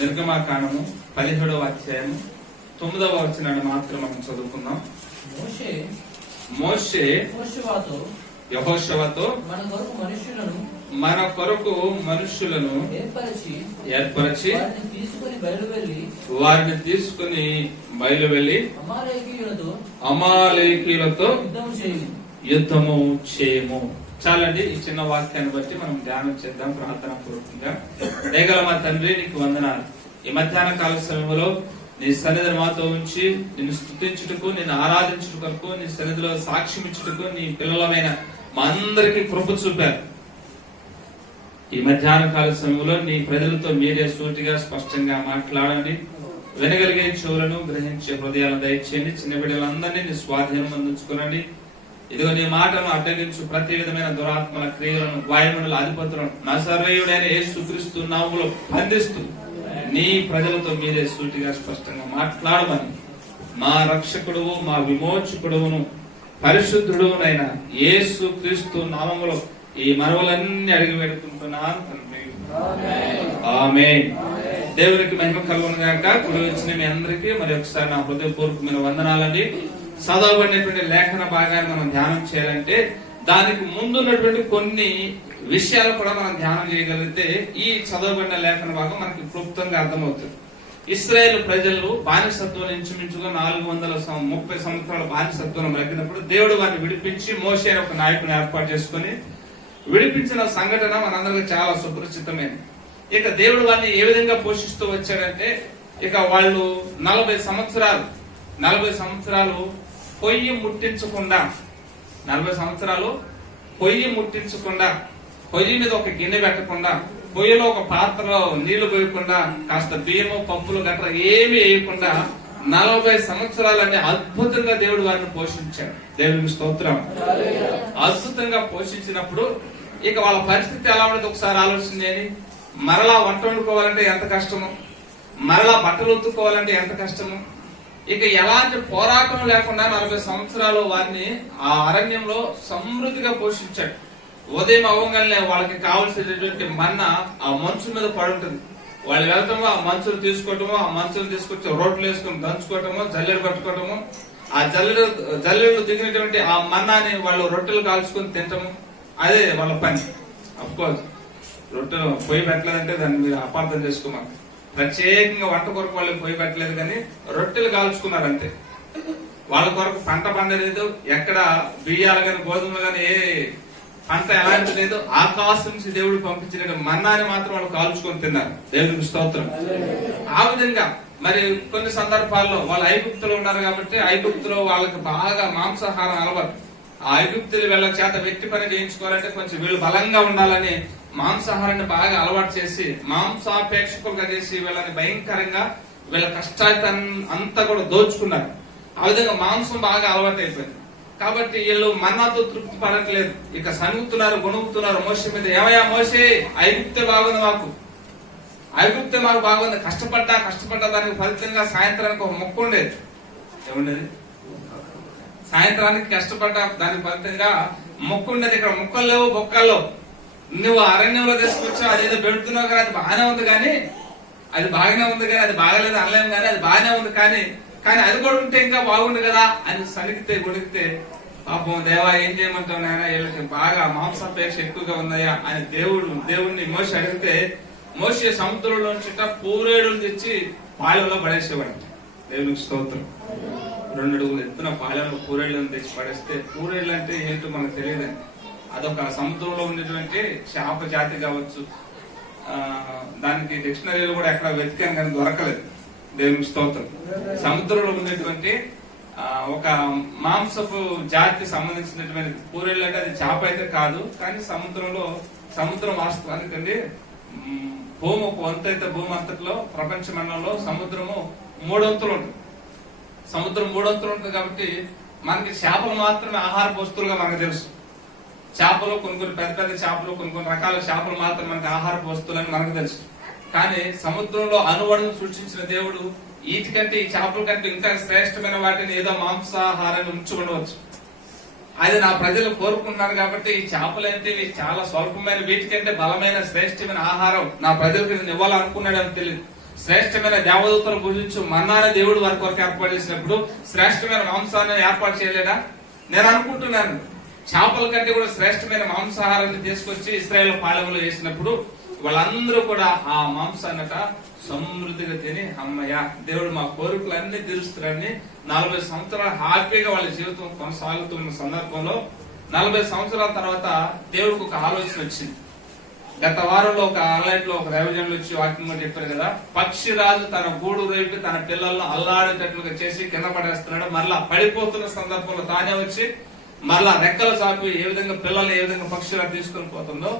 నిర్గమాకాండము 17వ అధ్యాయము 9వ వచనాన్ని మాత్రం మనం చదువుకుందాం. మోషే యెహోషువతో మన కొరకు మనుష్యులను ఏర్పరచి వారిని తీసుకుని బయలువెళ్లి అమాలేకీయులతో యుద్ధము చేయము. చాలండి, ఈ చిన్న వాక్యాన్ని బట్టి మనం ధ్యానం చేద్దాం ప్రార్థన పూర్వకంగా. దయగల మా తండ్రి, నీకు వందనాలు. ఈ మధ్యాహ్న కాల సమయంలో నీ సన్నిధిని మాతో ఉంచి నిన్ను స్తుతించుటకు, నిన్ను ఆరాధించుటకు, నీ సన్నిధిలో సాక్ష్యం ఇచ్చుటకు నీ పిల్లలమైన మా అందరికీ కృప చూపారు. ఈ మధ్యాహ్న కాల సమయంలో నీ ప్రజలతో మీరే సూటిగా స్పష్టంగా మాట్లాడండి. వినగలిగే చెవులను, గ్రహించే హృదయాలను దయచేయండి. చిన్న బిడ్డలందరినీ నీ స్వాధీనం అందించుకునండి. ఇదిగో నీ మాటను అడ్డగించు ప్రతి విధమైన దురాత్మల క్రియలను, వాయుమండల అధిపతులను నజరేయుడైన యేసుక్రీస్తు నామములో బంధిస్తూ నీ ప్రజలతో మీరే సూటిగా స్పష్టంగా మాట్లాడమని మా రక్షకుడువు, మా విమోచకుడువును, పరిశుద్ధుడువునైన యేసుక్రీస్తు నామములో ఈ మనవులన్నీ అడిగి పెడుకుంటున్నాను తండ్రి. ఆమేన్. దేవునికి మహిమ కలుగును గాక. కుడి వచ్చిన మీ అందరికీ మరి ఒకసారి నా హృదయపూర్వకమైన వందనాలండి. చదవబడినటువంటి లేఖన భాగాన్ని మనం ధ్యానం చేయాలంటే దానికి ముందున్నటువంటి కొన్ని విషయాలు కూడా మనం ధ్యానం చేయగలిగితే ఈ చదవబడిన లేఖన భాగం మనకి క్లుప్తంగా అర్థమవుతుంది. ఇశ్రాయేలు ప్రజలు బానిసత్వం ఇంచుమించుగా 430 సంవత్సరాల బానిసత్వం బ్రతికినప్పుడు దేవుడు వారిని విడిపించి మోషే ఒక నాయకుని ఏర్పాటు చేసుకుని విడిపించిన సంఘటన మనందరికీ చాలా సుపరిచితమైనది. ఇక దేవుడు వారిని ఏ విధంగా పోషిస్తూ వచ్చాడంటే, ఇక వాళ్ళు 40 సంవత్సరాలు పొయ్యి ముట్టించకుండా, 40 సంవత్సరాలు పొయ్యి ముట్టించకుండా, పొయ్యి మీద ఒక గిన్నె పెట్టకుండా, పొయ్యిలో ఒక పాత్రలో నీళ్లు పోయకుండా, కాస్త బియ్యము పప్పులు గట్రా ఏమి వేయకుండా 40 సంవత్సరాలన్నీ అద్భుతంగా దేవుడు వారిని పోషించాడు. దేవునికి స్తోత్రం. అద్భుతంగా పోషించినప్పుడు ఇక వాళ్ళ పరిస్థితి ఎలా ఉండదు ఒకసారి ఆలోచించేది. మరలా వంట వండుకోవాలంటే ఎంత కష్టము, మరలా బట్టలు ఉతుక్కోవాలంటే ఎంత కష్టము. ఇక ఎలాంటి పోరాటం లేకుండా 40 సంవత్సరాలు వారిని ఆ అరణ్యంలో సమృద్ధిగా పోషించాడు. ఉదయం అవ్వగానే వాళ్ళకి కావలసినటువంటి మన్న ఆ మంచు మీద పడి ఉంటుంది. వాళ్ళు వెళ్తామో ఆ మంచులు తీసుకోవటము, ఆ మంచులు తీసుకొచ్చి రోడ్లు వేసుకుని దంచుకోవటము, జల్లెడు పట్టుకోవటము, ఆ జల్లెడు దిగినటువంటి ఆ మన్నాని వాళ్ళు రొట్టెలు కాల్చుకొని తింటము. అదే వాళ్ళ పని. అఫ్ కోర్స్ రొట్టెలు పొయ్యి పెట్టలేదంటే దాన్ని మీరు అపార్థం చేసుకోమాక. ప్రత్యేకంగా వంట కొరకు వాళ్ళకి పొయ్యి పెట్టలేదు, కానీ రొట్టెలు కాల్చుకున్నారు అంతే. వాళ్ళ కొరకు పంట పండలేదు, ఎక్కడ బియ్యాలు గాని గోధుమలు గాని ఏ పంట ఎలాంటి లేదు. ఆకాశం నుంచి దేవుడు పంపించిన మన్నాని మాత్రం వాళ్ళు కాల్చుకొని తిన్నారు. దేవుడికి స్తోత్రం. ఆ విధంగా మరి కొన్ని సందర్భాల్లో వాళ్ళు ఐగుప్తులో ఉన్నారు కాబట్టి ఐగుప్తులో వాళ్ళకి బాగా మాంసాహారం అలవాటు. ఆ ఐగుప్తులు వీళ్ళ చేత వ్యక్తి పని చేయించుకోవాలంటే కొంచెం వీళ్ళు బలంగా ఉండాలని మాంసాహారాన్ని బాగా అలవాటు చేసి మాంసాపేక్షకులుగా చేసి వీళ్ళని భయంకరంగా వీళ్ళ కష్టాన్ని అంతా కూడా దోచుకున్నారు. ఆ విధంగా మాంసం బాగా అలవాటు అయిపోయింది. కాబట్టి వీళ్ళు మన్నాతో తృప్తి పడట్లేదు. ఇక సనుగుతున్నారు, గొణుగుతున్నారు మోషే మీద. ఏమయ్యా మోషే, ఐగుప్తే బాగుంది, ఐగుప్తే మాకు బాగుంది. కష్టపడ్డా దానికి ఫలితంగా సాయంత్రానికి ఒక మొక్క ఉండేది. ఏముండేది? సాయంత్రానికి కష్టపడ్డా దానికి ఫలితంగా మొక్క ఉండేది. ఇక్కడ మొక్కలు లేవు, బొక్కల్లో. నువ్వు అరణ్యంలో తీసుకొచ్చావు, అదేదో పెడుతున్నావు కానీ అది బాగానే ఉంది, కానీ అది బాగలేదు అనలేము, కానీ అది బాగానే ఉంది, కానీ అది కూడా ఉంటే ఇంకా బాగుండు కదా అని సనిగితే గుడిగితే, పాపం దేవా ఏం చేయమంటావు నాయన, వీళ్ళకి బాగా మాంసాపేక్ష ఎక్కువగా ఉన్నాయా అని దేవుణ్ణి మోషే అడిగితే, మోషే సముద్రంలో చుట్టా పూరేడులు తెచ్చి పాలెంలో పడేసేవాడు. దేవునికి స్తోత్రం. 2 అడుగులు ఎత్తున పాలెంలో పూరేళ్లను తెచ్చి పడేస్తే, పూరేళ్లు అంటే ఏంటో మనకు తెలియదండి. అదొక సముద్రంలో ఉండేటువంటి చేప జాతి కావచ్చు. దానికి డిక్షనరీలో కూడా ఎక్కడ వెతికాను కానీ దొరకలేదు. దేవునికి స్తోత్రం. సముద్రంలో ఉండేటువంటి ఒక మాంసపు జాతికి సంబంధించినటువంటి పూరేళ్ళు అంటే అది చేప అయితే కాదు, కానీ సముద్రం వాస్తవానికండి భూమి ఒక వంతు అయితే భూమి అంతట్లో ప్రపంచ మండలంలో సముద్రము 3 వంతులు ఉంటుంది. సముద్రం 3 వంతులు ఉంటుంది కాబట్టి మనకి చేపలు మాత్రమే ఆహార వస్తువులుగా మనకు తెలుసు. చేపలు కొన్ని పెద్ద చేపలు, కొన్ని రకాల చేపలు మాత్రం మనకి ఆహార వస్తువులని మనకు తెలుసు. కానీ సముద్రంలో అణువణువు సృష్టించిన దేవుడు వీటికంటే, ఈ చేపల కంటే ఇంకా శ్రేష్టమైన వాటిని ఏదో మాంసాహారాన్ని ఉంచి ఉండవచ్చు. అది నా ప్రజలు కోరుకున్నారు కాబట్టి ఈ చేపలు అంటే చాలా స్వల్పమైన, వీటికంటే బలమైన శ్రేష్టమైన ఆహారం నా ప్రజలకు ఇవ్వాలనుకున్నాడు అని తెలియదు. శ్రేష్టమైన దేవదూతను భుజించు మన్నానే దేవుడు వారి కొరకు ఏర్పాటు చేసినప్పుడు శ్రేష్టమైన మాంసాన్ని ఏర్పాటు చేయలేదా? నేను అనుకుంటున్నాను చేపల కంటే కూడా శ్రేష్టమైన మాంసాహారాన్ని తీసుకొచ్చి ఇశ్రాయేల్ పాలెంలో వేసినప్పుడు వాళ్ళందరూ కూడా ఆ మాంసాన్నట సమృద్ధిగా తిని అమ్మయ్య దేవుడు మా కోరికలన్నీ తీరుస్తారని 40 సంవత్సరాలు హ్యాపీగా వాళ్ళ జీవితం కొనసాగుతున్న సందర్భంలో 40 సంవత్సరాల తర్వాత దేవుడికి ఒక ఆలోచన వచ్చింది. గత వారంలో ఒక ఆన్లైన్ లో ఒక దైవజనులు వచ్చి వాక్యం చెప్పారు కదా, పక్షిరాజు తన గూడు రేపి తన పిల్లలను అల్లాడేటట్లుగా చేసి కింద పడేస్తున్నాడు. మరలా పడిపోతున్న సందర్భంలో తానే వచ్చి మరలా రెక్కలు చాపి ఏ విధంగా పిల్లల్ని ఏ విధంగా పక్షిరాజు తీసుకొని పోతుందో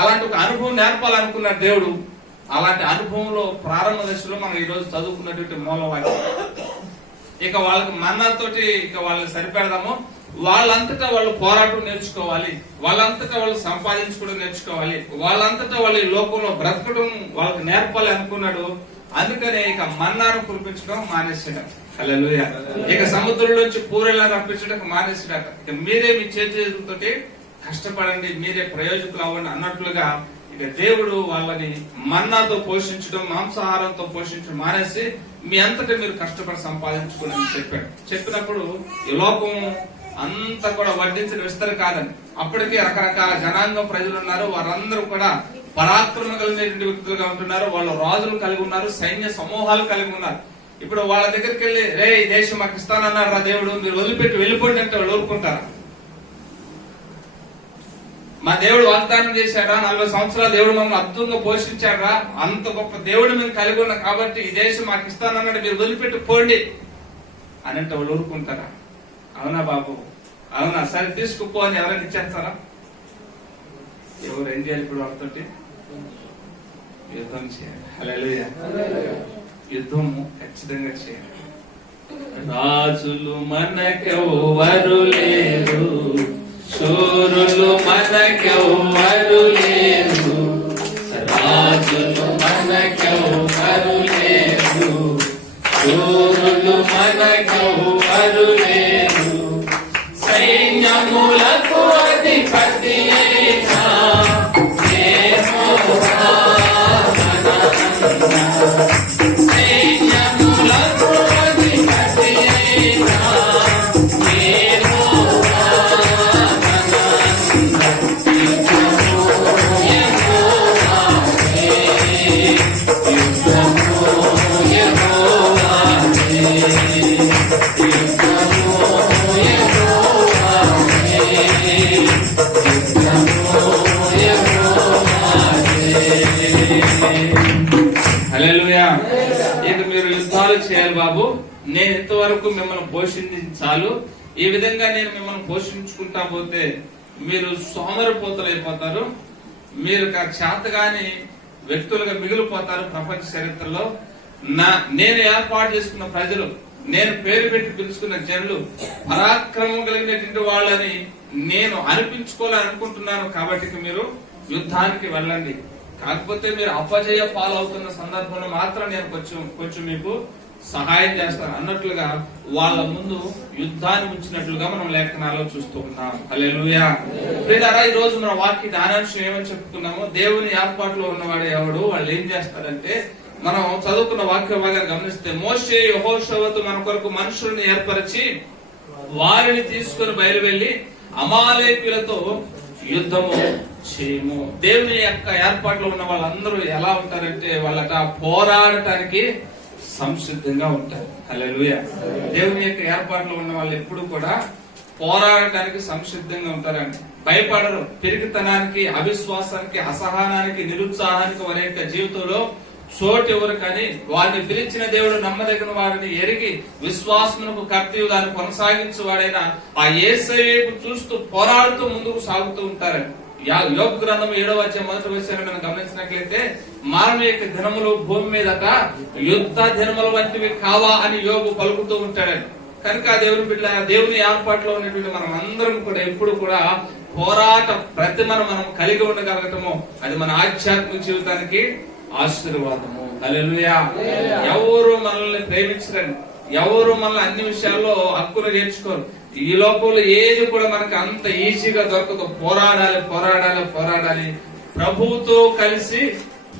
అలాంటి ఒక అనుభవం నేర్పాలనుకున్నాడు దేవుడు. అలాంటి అనుభవంలో ప్రారంభ దశలో మనం ఈ రోజు చదువుకున్నటువంటి మూలవాక్యం. ఇక వాళ్ళకి మన్నాతోటి ఇక వాళ్ళని సరిపెడదాము. వాళ్ళంతటా వాళ్ళు పోరాటం నేర్చుకోవాలి, వాళ్ళంతటా వాళ్ళు సంపాదించుకోవడం నేర్చుకోవాలి, వాళ్ళంతటా వాళ్ళు ఈ లోకంలో బ్రతకడం వాళ్ళకి నేర్పాలి అనుకున్నాడు. అందుకనే ఇక మన్నాను కురిపించడం మానేసాడు. హల్లెలూయా. ఇక సముద్రంలోంచి పూరెలా రప్పించడం మానేసాడట. ఇక మీరే మీ చేతులతోటి కష్టపడండి, మీరే ప్రయోజకులు అవ్వండి అన్నట్లుగా ఇక దేవుడు వాళ్ళని మన్నాతో పోషించడం, మాంసాహారంతో పోషించడం మానేసి మీ అంతటా మీరు కష్టపడి సంపాదించుకోండి అని చెప్పాడు. చెప్పినప్పుడు ఈ లోకం అంతా కూడా వడ్డించిన విస్తర కాదండి. అప్పటికే రకరకాల జనాంగం ప్రజలు ఉన్నారు. వారందరూ కూడా పరాక్రమ కలిగినటువంటి వ్యక్తులుగా ఉంటున్నారు. వాళ్ళు రాజులు కలిగి ఉన్నారు, సైన్య సమూహాలు కలిగి ఉన్నారు. ఇప్పుడు వాళ్ళ దగ్గరికి వెళ్ళి రే ఈ దేశం మాకు ఇస్తానన్నారు రా దేవుడు, మీరు వదిలిపెట్టి వెళ్ళిపోండి అంటే వాళ్ళు ఊరుకుంటారా? మా దేవుడు వాగ్దానం చేశాడా? 40 సంవత్సరాలు దేవుడు మమ్మల్ని అద్భుతంగా పోషించాడా? అంత గొప్ప దేవుడు మేము కలిగి ఉన్నాం కాబట్టి ఈ దేశం మాకు ఇస్తానన్నాడు, మీరు వదిలిపెట్టి పోండి అని అంటే వాళ్ళు ఊరుకుంటారా? అవునా బాబు, అవునా, సరే తీసుకుపో అని ఎవరైనా ఇచ్చేస్తారా? ఎవరు ఏం చేయాలి? ఇప్పుడు వాళ్ళతోటి యుద్ధం చేయాలి. హల్లెలూయా. యుద్ధము ఖచ్చితంగా చేయాలి. రాజులు మనకెవ్వరు లేరు, శూరులు మనకెవ్వరు లేరు, రాజులు మనకెవ్వరు లేరు, శూరులు మనకెవ్వరు లేరు, సైన్యములకు అధిపతి అయినా యెహోవా సైన్యములకు అధిపతి అయినా హల్లెలూయా. ఇక మీరు యుద్ధాలు చేయాలి బాబు, నేను ఇంతవరకు మిమ్మల్ని పోషించాలు. ఈ విధంగా నేను మిమ్మల్ని పోషించుకుంటా పోతే మీరు సోమరిపోతలైపోతారు, మీరు చేతగాని వ్యక్తులుగా మిగిలిపోతారు ప్రపంచ చరిత్రలో. నేను ఏర్పాటు చేసుకున్న ప్రజలు, నేను పేరు పెట్టి పిలుచుకున్న జనులు పరాక్రమం కలిగినటువంటి వాళ్ళని నేను అనిపించుకోవాలని అనుకుంటున్నాను. కాబట్టి మీరు యుద్ధానికి వెళ్ళండి. కాకపోతే మీరు అపజయ పాలవుతున్న సందర్భంలో మాత్రం నేను కొంచెం మీకు సహాయం చేస్తాను అన్నట్లుగా వాళ్ళ ముందు యుద్ధాన్ని ఉంచినట్లుగా మనం లేఖనాల్లో చూస్తూ ఉన్నాం. హల్లెలూయా. ప్రియులారా, ఈ రోజు మన వాక్య ధ్యానాంశం ఏమని చెప్పుకున్నామో, దేవుని ఏర్పాటులో ఉన్నవాడు ఎవడు, వాళ్ళు ఏం చేస్తారంటే, మనం చదువుకున్న వాక్య భాగాన్ని గమనిస్తే, మోషే యెహోషువతో మన కొరకు మనుషుల్ని ఏర్పరిచి వారిని తీసుకుని బయలువెళ్లి అమాలేకులతో యుద్ధము చేయము. దేవుని యొక్క ఏర్పాటులో ఉన్న వాళ్ళందరూ ఎలా ఉంటారంటే, వాళ్ళట పోరాడటానికి సంసిద్ధంగా ఉంటారు. హల్లెలూయా. దేవుని యొక్క ఏర్పాటులో ఉన్న వాళ్ళు ఎప్పుడు కూడా పోరాడటానికి సంసిద్ధంగా ఉంటారండి. భయపడరు. పిరికితనానికి, అవిశ్వాసానికి, అసహనానికి, నిరుత్సాహానికి వారి యొక్క జీవితంలో చోటు ఎవరు కానీ వారిని పిలిచిన దేవుడు నమ్మదగిన వారిని ఎరిగి విశ్వాసమునకు కర్తయు దాన్ని కొనసాగించేవాడైనా ఆ యేసయ్య వైపు చూస్తూ పోరాడుతూ ముందుకు సాగుతూ ఉంటారండి. యోబు గ్రంథం 7వ అధ్యాయం 1వ వచనాన్ని మనం గమనించినట్లయితే, మానవ యొక్క దినములు భూమి మీదట యుద్ధ దినముల వంటివి కావా అని యోబు పలుకుతూ ఉంటాడని. కనుక దేవుని బిడ్డ, దేవుని ఏర్పాటులో ఉన్నటువంటి మనం అందరం కూడా ఎప్పుడు కూడా పోరాట ప్రతిమను మనం కలిగి ఉండగలగటము అది మన ఆధ్యాత్మిక జీవితానికి ఆశీర్వాదము. హల్లెలూయా. ఎవరు మనల్ని ప్రేమించరండి, ఎవరు మనల్ని అన్ని విషయాల్లో హక్కును నేర్చుకోరు. ఈ లోకంలో ఏది కూడా మనకు అంత ఈజీగా దొరకదు. పోరాడాలి, పోరాడాలి, పోరాడాలి. ప్రభువుతో కలిసి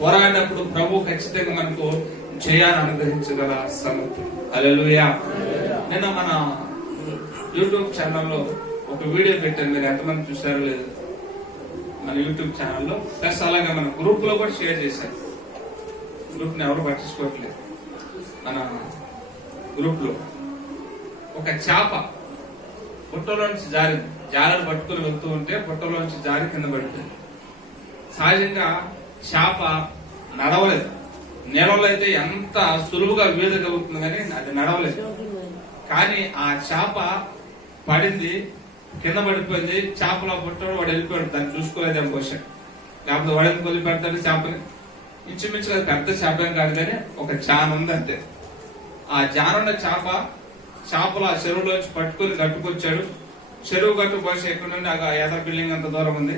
పోరాడినప్పుడు ప్రభు ఖచ్చితంగా మనకు జయాన్ని అనుగ్రహించగల సమర్థుడు. హల్లెలూయా. నిన్న మన యూట్యూబ్ ఛానల్లో ఒక వీడియో పెట్టాను, మీరు ఎంతమంది చూసారో లేదు. మన యూట్యూబ్ ఛానల్లో ప్లస్ అలాగే మన గ్రూప్ లో కూడా షేర్ చేశారు. గ్రూప్ ని ఎవరు పట్టించుకోవట్లేదు. మన గ్రూప్ లో ఒక చేప బుట్టలోంచి జారింది. జాలను పట్టుకుని వెళ్తూ ఉంటే బుట్టలోంచి జారి కింద పడిపోయింది. సహజంగా చేప నడవలేదు. నీళ్ళలో అయితే ఎంత సులువుగా వీదగలుగుతుంది కానీ అది నడవలేదు. కానీ ఆ చేప పడింది, కింద పడిపోయింది. చేపలో బుట్టలో వాడు వెళ్ళిపోయాడు, దాన్ని చూసుకోలేదేమో బహుశా. లేకపోతే వాడిని కొద్ది పెడతాడు చేపని. ఇంచుమించుగా పెద్ద చేప ఏం కాదు కానీ ఒక జాన ఉంది అంతే. ఆ జానున్న చేపలు ఆ చెరువులోంచి పట్టుకుని గట్టుకొచ్చాడు. చెరువు గట్టు బహుశా ఎక్కడ నుండి ఎదర బిల్డింగ్ అంత దూరం ఉంది.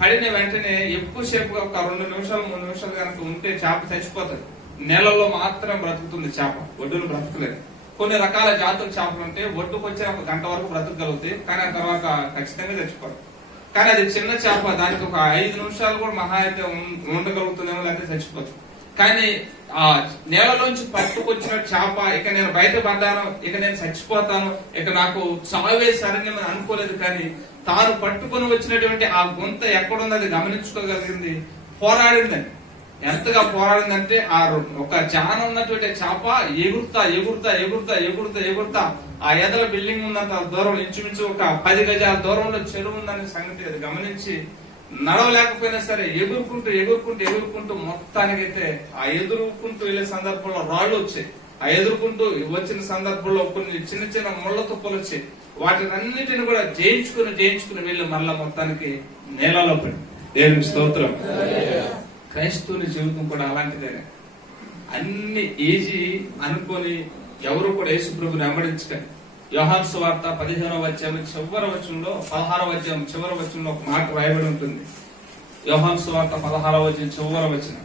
పడిన వెంటనే ఎక్కువసేపు ఒక 2 నిమిషాలు 3 నిమిషాలు కనుక ఉంటే చేప చచ్చిపోతుంది. నీళ్ళలో మాత్రం బ్రతుకుతుంది చేప, ఒడ్డును బ్రతకలేదు. కొన్ని రకాల జాతుల చేపలు ఉంటే ఒడ్డుకు వచ్చే 1 గంట వరకు బ్రతకగలుగుతాయి, కానీ ఆ తర్వాత ఖచ్చితంగా చచ్చిపోతుంది. కానీ అది చిన్న చేప, దానికి ఒక 5 నిమిషాలు కూడా మహా అయితే ఉండగలుగుతుందేమో, లేకపోతే చచ్చిపోతుంది. కానీ ఆ నేలలోంచి పట్టుకొచ్చిన చేప ఇక నేను బయటపడ్డాను, ఇక నేను చచ్చిపోతాను, ఇక నాకు చావే సరైన అనుకోలేదు. కానీ తాను పట్టుకుని వచ్చినటువంటి ఆ గుంత ఎక్కడున్నది గమనించుకోగలిగింది, పోరాడిందని. ఎంతగా పోరాడిందంటే ఆ ఒక జాన ఉన్నటువంటి చేప ఎగురుతా ఎగురుతా ఎగురుతా ఎగురుతా ఎగురుతా ఆ ఎదల బిల్డింగ్ ఉన్నంత దూరం, ఇంచుమించు ఒక 10 గజాల దూరంలో చెరువు ఉందనే సంగతి అది గమనించి నడవలేకపోయినా సరే ఎగురుకుంటూ ఎగురుకుంటూ ఎగురుకుంటూ మొత్తానికైతే ఆ ఎదురుకుంటూ వెళ్లే సందర్భంలో రాళ్లు వచ్చాయి. ఆ ఎదుర్కొంటూ వచ్చిన సందర్భంలో కొన్ని చిన్న చిన్న ముళ్ళ తుప్పలు వచ్చాయి. వాటిని అన్నిటిని కూడా జయించుకుని వీళ్ళు మళ్ళా మొత్తానికి నేలలో పడి. దేవునికి స్తోత్రం. క్రైస్తవుని జీవితం కూడా అలాంటిదే. అన్ని ఈజీ అనుకొని ఎవరు కూడా యేసు ప్రభుని వెంబడించకండి. యోహాను సువార్త 15వ అధ్యాయం చివరి వచనంలో 16వ అధ్యాయం చివరి వచనంలో ఒక మాట రాయబడి ఉంటుంది. యోహాను సువార్త 16వ అధ్యాయం చివరి వచనం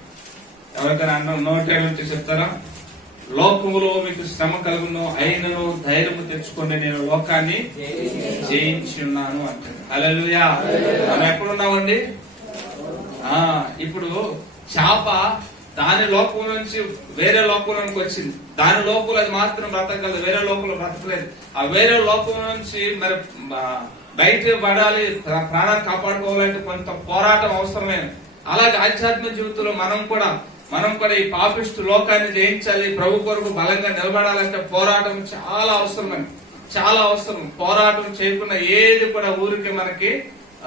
ఎవరికైనా అన్న నోటేడు నుంచి చెప్తారా? లోకములో మీకు శ్రమ కలుగును, అయినను ధైర్యము తెచ్చుకొని నేను లోకాన్ని జయించి ఉన్నాను అంటాడు. హల్లెలూయా. మనం ఎక్కడున్నామండి? ఇప్పుడు చేప దాని లోకం నుంచి వేరే లోకంలోకి వచ్చింది. దాని లోపల అది మాత్రం బ్రతకగలదు, వేరే లోకంలో బ్రతకలేదు. ఆ వేరే లోకం నుంచి మరి బయట పడాలి, ప్రాణాన్ని కాపాడుకోవాలంటే కొంత పోరాటం అవసరమే. అలాగే ఆధ్యాత్మిక జీవితంలో మనం కూడా ఈ పాపిష్టి లోకాన్ని జయించాలి, ప్రభు కొరకు బలంగా నిలబడాలంటే పోరాటం చాలా అవసరమని, చాలా అవసరం. పోరాటం చేయకుండా ఏది కూడా ఊరికి మనకి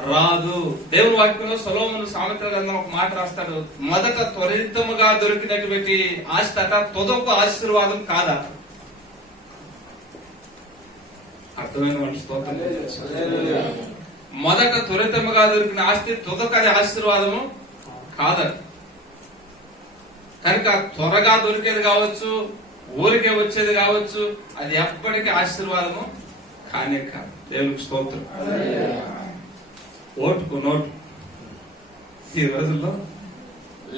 రాదు. దేవుని వాక్యంలో సొలొమోను సామెతల గ్రంథం ఒక మాట రాస్తాడు, మొదట త్వరితముగా దొరికినటువంటి ఆస్తి అట తుదకు ఆశీర్వాదం కాదా? అర్థమైన వాళ్ళు స్తోత్రం. మొదట త్వరితముగా దొరికిన ఆస్తి తుదకు అది ఆశీర్వాదము కాదట. కనుక త్వరగా దొరికేది కావచ్చు, ఊరికే వచ్చేది కావచ్చు, అది ఎప్పటికీ ఆశీర్వాదము కానే కాదు. దేవునికి స్తోత్రం. ఓటుకు నోటు ఈ రోజుల్లో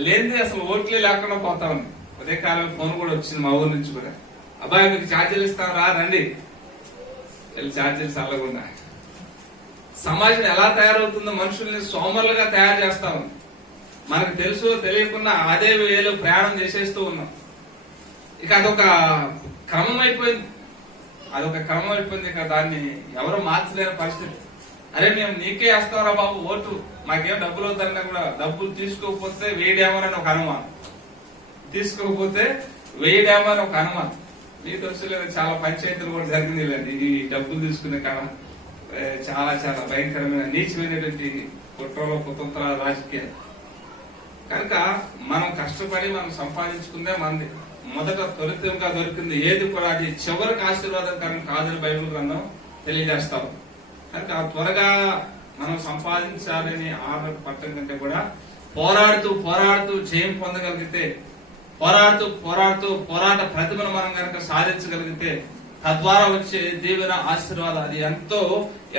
లేనిది అసలు ఓట్లే లేకుండా పోతా ఉంది. అదే కాలం ఫోన్ కూడా వచ్చింది మా ఊరు నుంచి కూడా, అబ్బాయి మీకు ఛార్జీలు ఇస్తాం రా రండి. వెళ్ళి ఛార్జీలు చల్లకుండా. సమాజం ఎలా తయారవుతుందో, మనుషుల్ని సోమరులుగా తయారు చేస్తా ఉంది. మనకు తెలుసు తెలియకుండా అదే వేలు ప్రయాణం చేసేస్తూ ఉన్నాం. ఇక అదొక క్రమం అయిపోయింది. ఇక దాన్ని ఎవరు మార్చలేని పరిస్థితి. అరే మేము నీకే వేస్తాంరా బాబు ఓటు, మాకేం డబ్బులు వద్దన్నా కూడా డబ్బులు తీసుకోకపోతే వేయడేమోనని ఒక అనుమానం, తీసుకోకపోతే వేయడేమోని ఒక అనుమానం. మీకు తెలుసులేదు, చాలా పంచాయతీలు కూడా జరిగింది లేండి ఈ డబ్బులు తీసుకునే కాడ. చాలా చాలా భయంకరమైన నీచమైనటువంటి కుట్రలో కుతంత్రాల రాజకీయాలు. కనుక మనం కష్టపడి మనం సంపాదించుకుందే మంది. మొదట త్వరితంగా దొరికింది ఏది కూడా అది చివరికి ఆశీర్వాదకరం కాదని బైబిల్ గ్రంథం తెలియజేస్తాం. కనుక త్వరగా మనం సంపాదించాలని ఆర్డర్ పట్టడం కంటే కూడా పోరాడుతూ జయం పొందగలిగితే, పోరాట ప్రతిభను మనం కనుక సాధించగలిగితే, తద్వారా వచ్చే దీవెన ఆశీర్వాదం అది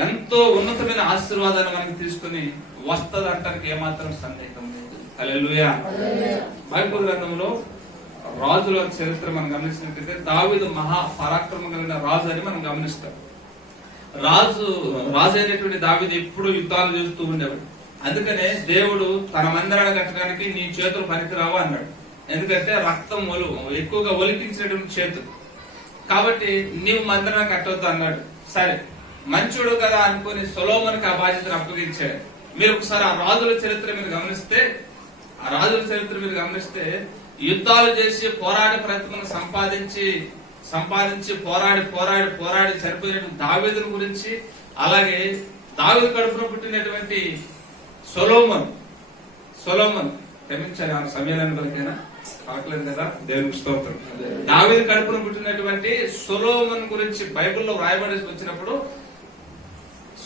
ఎంతో ఉన్నతమైన ఆశీర్వాదాన్ని మనకి తీసుకుని వస్తది అంటానికి ఏమాత్రం సందేహం లేదు. హల్లెలూయా. బైబిల్ గ్రంథంలో రాజుల చరిత్ర మనం గమనించినట్లయితే దావీదు మహా పరాక్రమం కలిగిన రాజు అని మనం గమనిస్తాం. రాజు అయినటువంటి దావీదు ఎప్పుడు యుద్ధాలు చేస్తూ ఉండేవాడు. అందుకనే దేవుడు తన మందిరాన్ని కట్టడానికి నీ చేతులు పనికిరావు అన్నాడు. ఎందుకంటే రక్తం ఎక్కువగా ఒలికించినటువంటి చేతులు. కాబట్టి నీవు మందిరం కట్టవద్దు అన్నాడు. సరే, మంచోడు కదా అనుకుని సొలొమోనుకి ఆ బాధ్యతను అప్పగించాడు. మీరు ఒకసారి ఆ రాజుల చరిత్ర మీరు గమనిస్తే యుద్ధాలు చేసి పోరాడి ప్రతిమను సంపాదించి పోరాడి చనిపోయిన దావీదుని గురించి, అలాగే దావీదు కడుపున పుట్టినటువంటి సొలొమోను క్షమించాలి ఆ సమయాన్ని వరకైనా కావట్లేదు కదా, దేవునికి స్తోత్రం. దావీదు కడుపున పుట్టినటువంటి సొలొమోను గురించి బైబిల్లో రాయబడి వచ్చినప్పుడు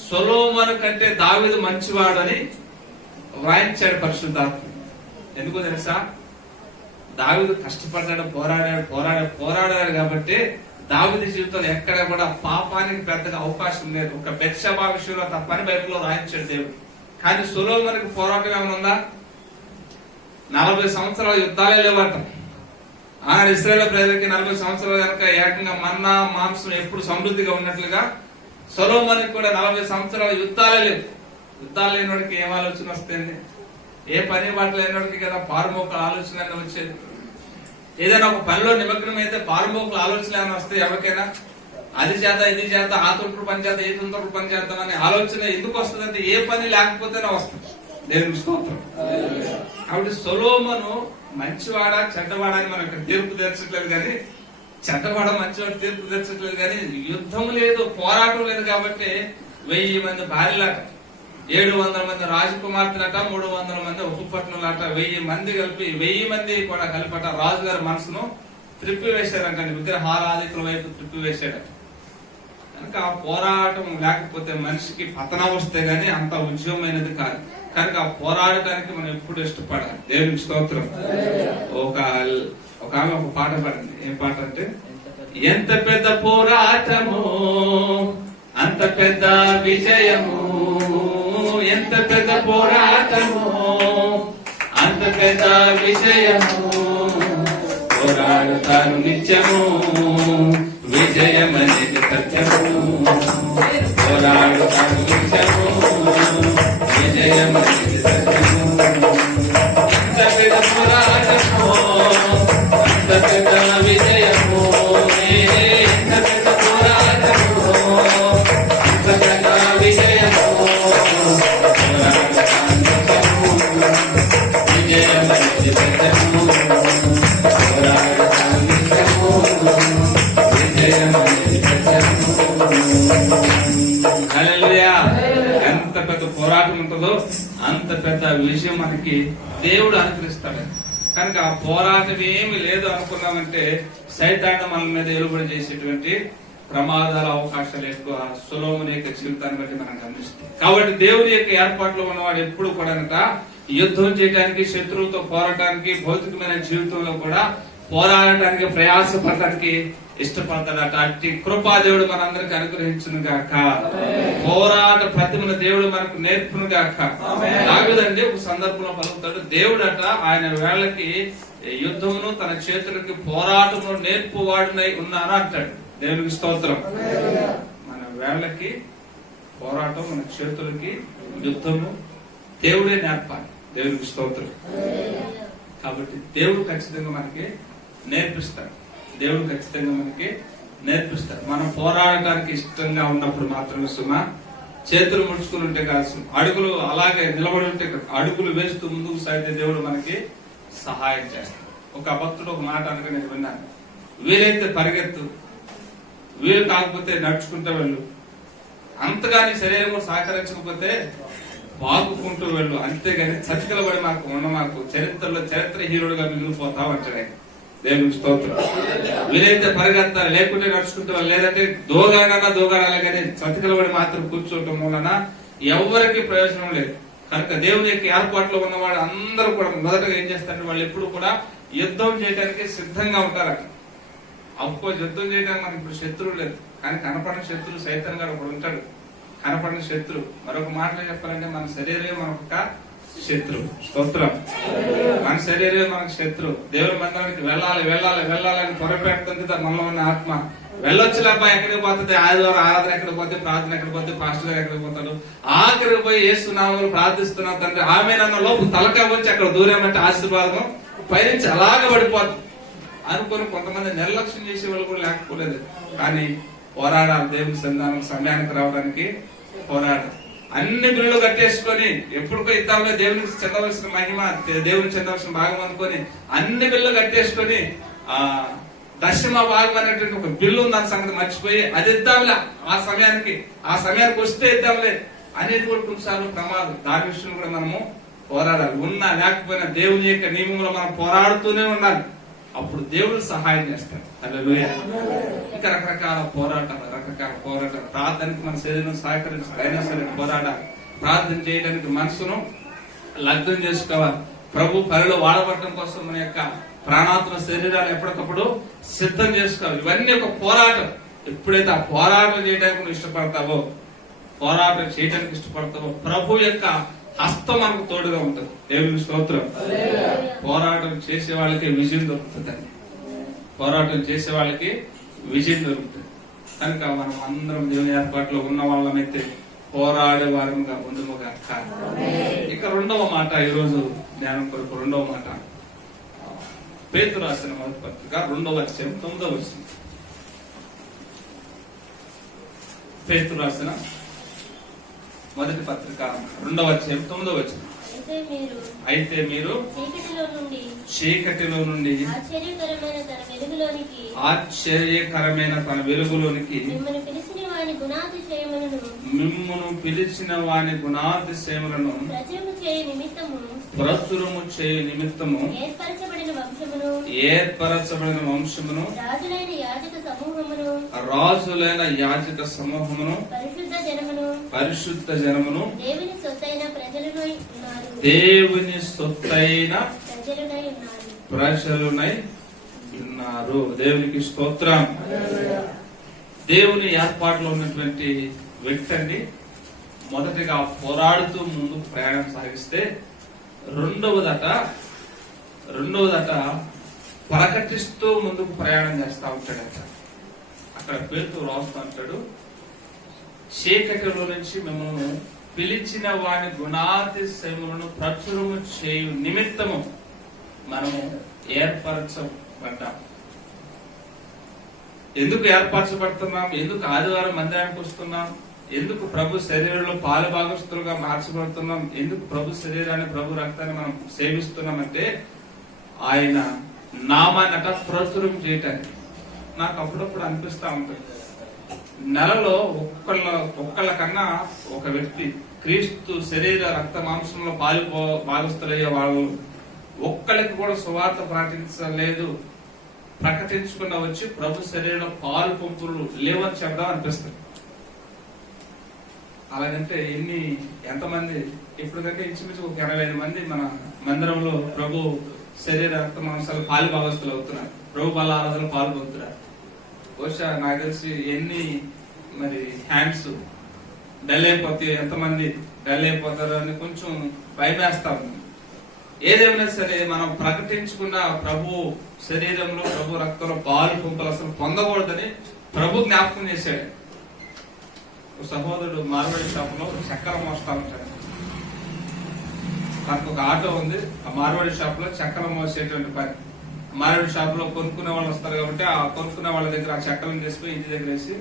సొలొమోను కంటే దావీదు మంచివాడు అని వ్రాయించాడు పరిశుద్ధాత్మ. ఎందుకో తెలుసా? దావీదు కష్టపడ్డాడు, పోరాడాడు కాబట్టి దావీదు జీవితంలో ఎక్కడ కూడా పాపానికి పెద్దగా అవకాశం లేదు. ఒక బెత్షెబా విషయంలో తప్పని బైబిల్లో రాయించాడు దేవుడు. కానీ సొలొమోనుకి పోరాటం ఏమైనా ఉందా? 40 సంవత్సరాల యుద్ధాలే లేవట. ఆనాడు ఇశ్రాయేలు ప్రజలకి 40 సంవత్సరాలు కనుక ఏకంగా మన్నా మాంసం ఎప్పుడు సమృద్ధిగా ఉన్నట్లుగా సొలొమోనుకి కూడా 40 సంవత్సరాల యుద్ధాలే లేవు. యుద్ధాలు లేనివాడికి ఏం ఆలోచన వస్తుంది? ఏ పని బాట లేనివాడికి కదా పారుమోకల ఆలోచన వచ్చేది. ఏదైనా ఒక పనిలో నిమగ్నం అయితే పారుమోకల ఆలోచన ఏమైనా వస్తాయి ఎవరికైనా? అది చేత ఇది చేత, ఆ తొట్టు పని చేత, ఈ తొట్టు పని చేద్దాం అనే ఆలోచన ఎందుకు వస్తుంది అంటే ఏ పని లేకపోతేనే వస్తుంది. దేవునికి స్తోత్రం. కాబట్టి సొలొమోను మంచివాడా చెడ్డవాడా అని మనం ఇక్కడ తీర్పు తెచ్చట్లేదు కానీ, చెడ్డవాడ మంచివాడు తీర్పు తెచ్చట్లేదు కానీ, యుద్ధం లేదు, పోరాటం లేదు కాబట్టి 1000 మంది భార్యలాట, 700 మంది రాజకుమార్తెలట, 300 మంది ఉపపట్నులాట, 1000 మంది కలిపి 1000 మంది కూడా కలిపట రాజుగారి మనసును త్రిప్పి వేశారంట, విగ్రహారాధికుల వైపు త్రిప్పి వేశాడట. కనుక ఆ పోరాటం లేకపోతే మనిషికి పతనం వస్తే గానీ అంత ఉద్యమైనది కాదు. కనుక ఆ పోరాడటానికి మనం ఎప్పుడు ఇష్టపడాలి. దేవునికి స్తోత్రం. ఒక ఆమె ఒక పాట పాడింది. ఏం పాట అంటే, ఎంత పెద్ద పోరాటము అంత పెద్ద విజయము, ఎంత పెద్ద పోరాటము అంత పెద్ద విజయము, పోరాడుతాను నిత్యము విజయమనేది సత్యము, పోరాడుతాను నిత్యము విజయమనేది సత్యము. ఎంత పెద్ద పోరాటము అంత పెద్ద విజయము, ఎంత పెద్ద పోరాటము అంత పెద్ద విజయము, పోరాడుతాను నిత్యము విజయమనేది సత్యము, పోరాడుతాను నిత్యము విజయమనేది సత్యము. హల్లెలూయా. ఎంత పెద్ద పోరాటం ఉంటుందో అంత పెద్ద విజయం మనకి దేవుడు అనుగ్రహిస్తాడు. కనుక ఆ పోరాటం ఏమి లేదు అనుకున్నామంటే సైతాను మన మీద ఎలుబడి చేసేటువంటి ప్రమాదాల అవకాశాలు ఎక్కువ. సొలొమోను యొక్క జీవితాన్ని బట్టి మనం గమనిస్తాం. కాబట్టి దేవుని యొక్క ఏర్పాట్లో ఉన్నవాడు ఎప్పుడు కూడా యుద్ధం చేయడానికి, శత్రువుతో పోరాటానికి, భౌతికమైన జీవితంలో కూడా పోరాడటానికి, ప్రయాసపడటానికి ఇష్టపడతాడట. అట్టి కృపా దేవుడు మనందరికి అనుగ్రహించును గాక. పోరాట ప్రతిమను దేవుడు మనకు నేర్పును గాక. దావీదండి ఒక సందర్భంలో పలుకుతాడు, దేవుడట ఆయన వేళకి యుద్ధమును తన చేతులకి పోరాటమును నేర్పువాడునై ఉన్నాను అంటాడు. దేవునికి స్తోత్రం. మన వేళకి పోరాటం, మన చేతులకి యుద్ధము దేవుడే నేర్పాలి. దేవునికి స్తోత్రం. కాబట్టి దేవుడు ఖచ్చితంగా మనకి నేర్పిస్తాడు. మనం పోరాడటానికి ఇష్టంగా ఉన్నప్పుడు మాత్రమే సుమా, చేతులు ముడుచుకుని ఉంటే కాదు, అడుగులు అలాగే నిలబడి ఉంటే అడుగులు వేస్తూ ముందుకు సాగితే దేవుడు మనకి సహాయం చేస్తాడు. ఒక భక్తుడు ఒక మాట అనగా నేను విన్నాను, వీలైతే పరిగెత్తు, వీలు కాకపోతే నడుచుకుంటూ వెళ్ళు, అంతగా నీ శరీరం కూడా సహకరించకపోతే వాగుకుంటూ వెళ్ళు, అంతేగాని చతికిలబడి మాకు చరిత్ర హీరోడుగా మిగిలిపోతావు అంటాడు. దేవునికి స్తోత్రం. వీలైతే పరిగెత్తాలి, లేకుంటే నడుచుకుంటూ, లేదంటే దోగాడాలి కానీ చతికిలబడి మాత్రం కూర్చోవటం వలన ఎవరికి ప్రయోజనం లేదు. కనుక దేవుని యొక్క ఏర్పాట్లో ఉన్నవాడు అందరూ కూడా మొదటగా ఏం చేస్తారంటే వాళ్ళు ఎప్పుడు కూడా యుద్ధం చేయడానికి సిద్ధంగా ఉంటారట. అఫ్కోర్స్ యుద్ధం చేయడానికి మనకి ఇప్పుడు శత్రువు లేదు, కానీ కనపడిన శత్రువు సైతం గారు ఒకడు ఉంటాడు. కనపడిన శత్రువు, మరొక మాటలో చెప్పాలంటే మన శరీరమే మనొక శత్రువు. స్తోత్రం. మన శరీరమే మనకు శత్రువు. దేవుని మందిరానికి వెళ్ళాలని పొరపెడుతుంది మనలో ఉన్న ఆత్మ. వెళ్ళొచ్చులేపా, ఎక్కడికి పోతుంది, ఆదివారం ఆరాధన ఎక్కడికి పోతే, ప్రార్థన ఎక్కడికి పోతే, పాస్టర్ గారు ఎక్కడికి పోతాడు, ఆఖరికి పోయి యేసు నామములో ప్రార్థిస్తున్నా తండ్రి ఆమె నన్న లోపు తలకాయ వచ్చి అక్కడ దూరం అంటే ఆశీర్వాదం పైనుంచి అలాగే పడిపోతుంది అనుకుని కొంతమంది నిర్లక్ష్యం చేసే వాళ్ళు కూడా లేకపోలేదు. కానీ పోరాడాలి, దేవుని సంధానం సమయానికి రావడానికి పోరాడాలి. అన్ని బిల్లు కట్టేసుకొని ఎప్పుడుకో ఇద్దాంలో దేవునికి చెందవలసిన మహిమ, దేవునికి చెందవలసిన భాగం అనుకొని అన్ని బిల్లు కట్టేసుకొని దశమ భాగం అనేటువంటి ఒక బిల్లు ఉందని సంగతి మర్చిపోయి అది ఇద్దాంలే, ఆ సమయానికి వస్తే ఇద్దాంలే అనేది కూడా కొన్నిసార్లు ప్రమాదం. దాని విషయంలో కూడా మనము పోరాడాలి. ఉన్నా లేకపోయినా దేవుని యొక్క నియమంలో మనం పోరాడుతూనే ఉండాలి. అప్పుడు దేవుడు సహాయం చేస్తాడు. హల్లెలూయా. ఇంకా రకరకాల పోరాటాలు ప్రార్థనకి మన శరీరం సహకరించైనా సరే పోరాడాలి. ప్రార్థన చేయడానికి మనసును లగ్నం చేసుకోవాలి. ప్రభు పనిలో వాడబడటం కోసం మన యొక్క ప్రాణాత్మ శరీరాలు ఎప్పటికప్పుడు సిద్ధం చేసుకోవాలి. ఇవన్నీ ఒక పోరాటం. ఎప్పుడైతే ఆ పోరాటం చేయడానికి నువ్వు ఇష్టపడతావో, ప్రభు యొక్క హస్తం మనకు తోడుగా ఉంటుంది. దేవుని స్తోత్రం. పోరాటం చేసే వాళ్ళకి విజయం దొరుకుతుందండి. కనుక మనం అందరం దేవుని ఏర్పాట్లో ఉన్న వాళ్ళమైతే పోరాడే వారంగా ముందుగా. ఇక రెండవ మాట, ఈరోజు జ్ఞానం కొరకు రెండవ మాట, పేతురు రాసిన మొదటి పత్రిక 2వ అధ్యాయం 9వ వచనం. పేతురు రాసిన మొదటి పత్రిక 2వ అధ్యాయం 9వ వచనం. అయితే మీరు చీకటిలో నుండి ఆశ్చర్యకరమైన తన వెలుగులోనికి మిమ్మును పిలిచిన వాని గుణాతిశయములను ప్రచురము చేయు నిమిత్తము ఏర్పరచబడిన వంశమును రాజులైన యాజక సమూహమును పరిశుద్ధ జనమును దేవుని సొత్తైన ప్రజలునై ఉన్నారు. దేవునికి స్తోత్రం. దేవుని ఏర్పాటులో ఉన్నటువంటి వ్యక్తిని మొదటిగా పోరాడుతూ ముందుకు ప్రయాణం సాగిస్తే, రెండవదట ప్రకటిస్తూ ముందుకు ప్రయాణం చేస్తా ఉంటాడట. అక్కడ పేతురు రాస్తూ అంటాడు, చీకటిలో నుంచి మిమ్మల్ని పిలిచిన వాని గుణాతిశయములను ప్రచురము చేయు నిమిత్తము మనము ఏర్పరచబడ్డాం. ఎందుకు ఏర్పరచబడుతున్నాం? ఎందుకు ఆదివారం మందిరానికి వస్తున్నాం? ఎందుకు ప్రభు శరీరంలో పాలు భాగస్తులుగా మార్చబడుతున్నాం? ఎందుకు ప్రభు శరీరాన్ని, ప్రభు రక్తాన్ని మనం సేవిస్తున్నామంటే ఆయన నామాన్నట ప్రచురం చేయటానికి. నాకు అప్పుడప్పుడు అనిపిస్తా ఉంటుంది, నెలలో ఒక్కళ్ళ కన్నా ఒక వ్యక్తి క్రీస్తు శరీర రక్త మాంసంలో పాలు భాగస్తులయ్యే వాళ్ళు ఒక్కళ్ళకి కూడా సువార్త ప్రకటించకుండా వచ్చి ప్రభు శరీరంలో పాలు పంపులు లేవని చెప్దాం అనిపిస్తుంది. అలాగంటే ఎంతమంది ఇప్పటికంటే ఇంచుమించు ఒక 25 మంది మన మందిరంలో ప్రభు శరీర రక్త మాంసాలు పాలు భాగస్తులు అవుతున్నారు. ప్రభు బల ఆరాధనలో పాల్గొంటున్నారు. బహుశా నాకు తెలిసి మరి హ్యాండ్స్ డల్ అయిపోతే ఎంతమంది డల్ అయిపోతారు అని కొంచెం భయమేస్తాం. ఏదేమైనా సరే మనం ప్రకటించుకున్న ప్రభు శరీరంలో, ప్రభు రక్తంలో పాలు పంపులు అసలు పొందకూడదని ప్రభు జ్ఞాపకం చేశాడు. సహోదరుడు మార్వాడి షాప్ లో చక్కెర మోస్తా ఉంటాడు. తనకు ఒక ఆటో ఉంది. ఆ మార్వాడి షాప్ లో చక్కెర మోసేటువంటి పని. మార్వాడి షాప్ లో కొనుక్కునే వాళ్ళు వస్తారు కాబట్టి ఆ కొనుక్కునే వాళ్ళ దగ్గర ఆ చక్కెరను తీసుకుని ఇంటి దగ్గర వేసి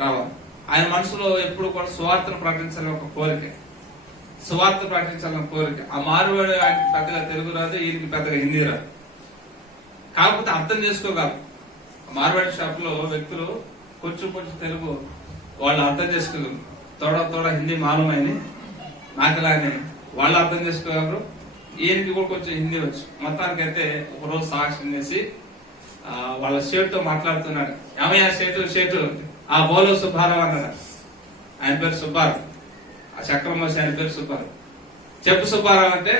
రావాలి. ఆయన మనసులో ఎప్పుడు కూడా సువార్తను ప్రకటించాలని ఒక కోరిక. ఆ మార్వాడి ఆయనకి పెద్దగా తెలుగు రాదు, ఈయనకి పెద్దగా హిందీ రాదు. కాకపోతే అర్థం చేసుకోగలరు. మార్వాడి షాప్ లో వ్యక్తులు కొంచెం తెలుగు వాళ్ళు అర్థం చేసుకోగలరు. తోడ హిందీ మాలూమైంది నాకులానే వాళ్ళు అర్థం చేసుకోగలరు. ఈయనకి కూడా కొంచెం హిందీ వచ్చు. మొత్తానికైతే ఒకరోజు సాక్ష్యం చేసి వాళ్ళ షేటుతో మాట్లాడుతున్నాడు. ఏమయ్యా షేటు ఆ బోలో సుబ్బారావు అన్నాడు. ఆయన పేరు సుబ్బారావు. ఆ చక్రం మోసి ఆయన పేరు సుబ్బారావు. చెప్పు సుబ్బారావు అంటే,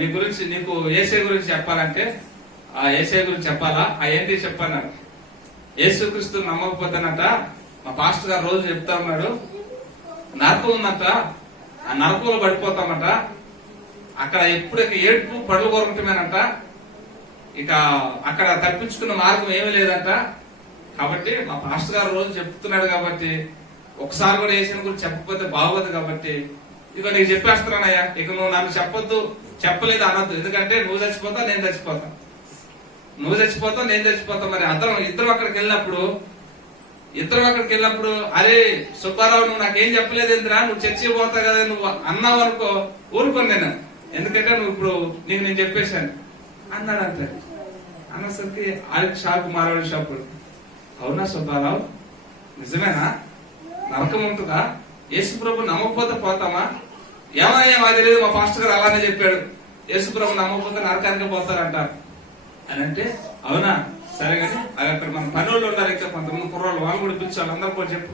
నీకు ఏసే గురించి చెప్పాలంటే ఆ ఏసే గురించి చెప్పాలా? ఆ ఏంటి చెప్పన్నాడు. యేసుక్రీస్తు నమ్మకపోతానట మా పాస్టర్ గారు రోజు చెప్తా ఉన్నాడు, నరకం ఉందంట, ఆ నరకంలో పడిపోతామట, అక్కడ ఎప్పుడు ఏడుపు పడులు కోరటమేనంట, ఇక అక్కడ తప్పించుకున్న మార్గం ఏమీ లేదంట. కాబట్టి మా పాస్టర్ గారు రోజు చెప్తున్నాడు కాబట్టి ఒకసారి కూడా ఏసీని గురించి చెప్పకపోతే బాగోదు. కాబట్టి ఇక నీకు చెప్పేస్తున్నానయ్యా, ఇక నువ్వు నన్ను చెప్పలేదు అనొద్దు. ఎందుకంటే నువ్వు చచ్చిపోతావు, నేను చచ్చిపోతా, నువ్వు చచ్చిపోతావు, నేను చచ్చిపోతా. మరి ఇద్దరం అక్కడికి వెళ్ళినప్పుడు అరే సుబ్బారావు నువ్వు నాకేం చెప్పలేదు ఎందురా, నువ్వు చర్చికి పోతావు కదా, నువ్వు అన్నావు అనుకో ఊరుకోను నేను, ఎందుకంటే నువ్వు ఇప్పుడు నీకు నేను చెప్పేశాను అన్నాడు. అంటే అన్నసరికి ఆడికి షాక్, మారవాడి షాక్. అవునా సుబ్బారావు, నిజమేనా? నరకం ఉంటుందా? యేసు ప్రభు నమ్మకపోతే పోతామా? ఏమయ్యా మాకు తెలియదు, మా పాస్టర్ గారు అలానే చెప్పాడు, యేసు ప్రభు నమ్మకపోతే నరకానికి పోతారంటారు అని అంటే, అవునా సరే కానీ అక్కడ మన పనులు ఉన్నారు, ఇంకా కొంతమంది కుర్రోళ్ళు, వాళ్ళు కూడా పిలిచారు, అందరూ కూడా చెప్పు.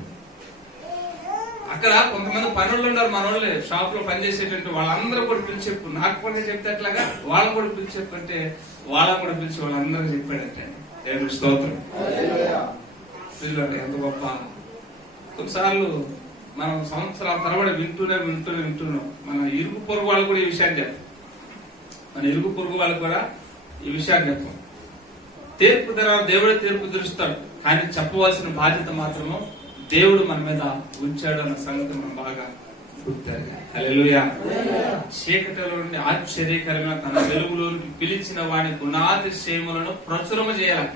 అక్కడ కొంతమంది పనులు ఉన్నారు, మన వాళ్ళు షాప్ లో పనిచేసేటువంటి వాళ్ళందరూ కూడా పిలిచి చెప్పు. నాకు కూడా చెప్తే అట్లాగా వాళ్ళని కూడా పిలిచి చెప్పంటే వాళ్ళని కూడా పిలిచి వాళ్ళందరూ చెప్పాడంటే దేవుని స్తోత్రం. ఎంత గొప్ప. కొన్నిసార్లు మనం సంవత్సరాల తరబడి వింటున్నాం. మన ఇరుగు పొరుగు వాళ్ళు కూడా ఈ విషయాన్ని చెప్పం. ఈ విషయాన్ని చెప్పం. తీర్పు తర్వాత దేవుడే తీర్పు తీరుస్తాడు, కానీ చెప్పవలసిన బాధ్యత మాత్రము దేవుడు మన మీద ఉంచాడు అన్న సంగతి మనం బాగా గుర్తారు. హల్లెలూయా. చీకటిలో నుండి ఆశ్చర్యకరమైన తన వెలుగులోనికి పిలిచిన వాని గుణాతిశయములను ప్రచురము చేయాలి.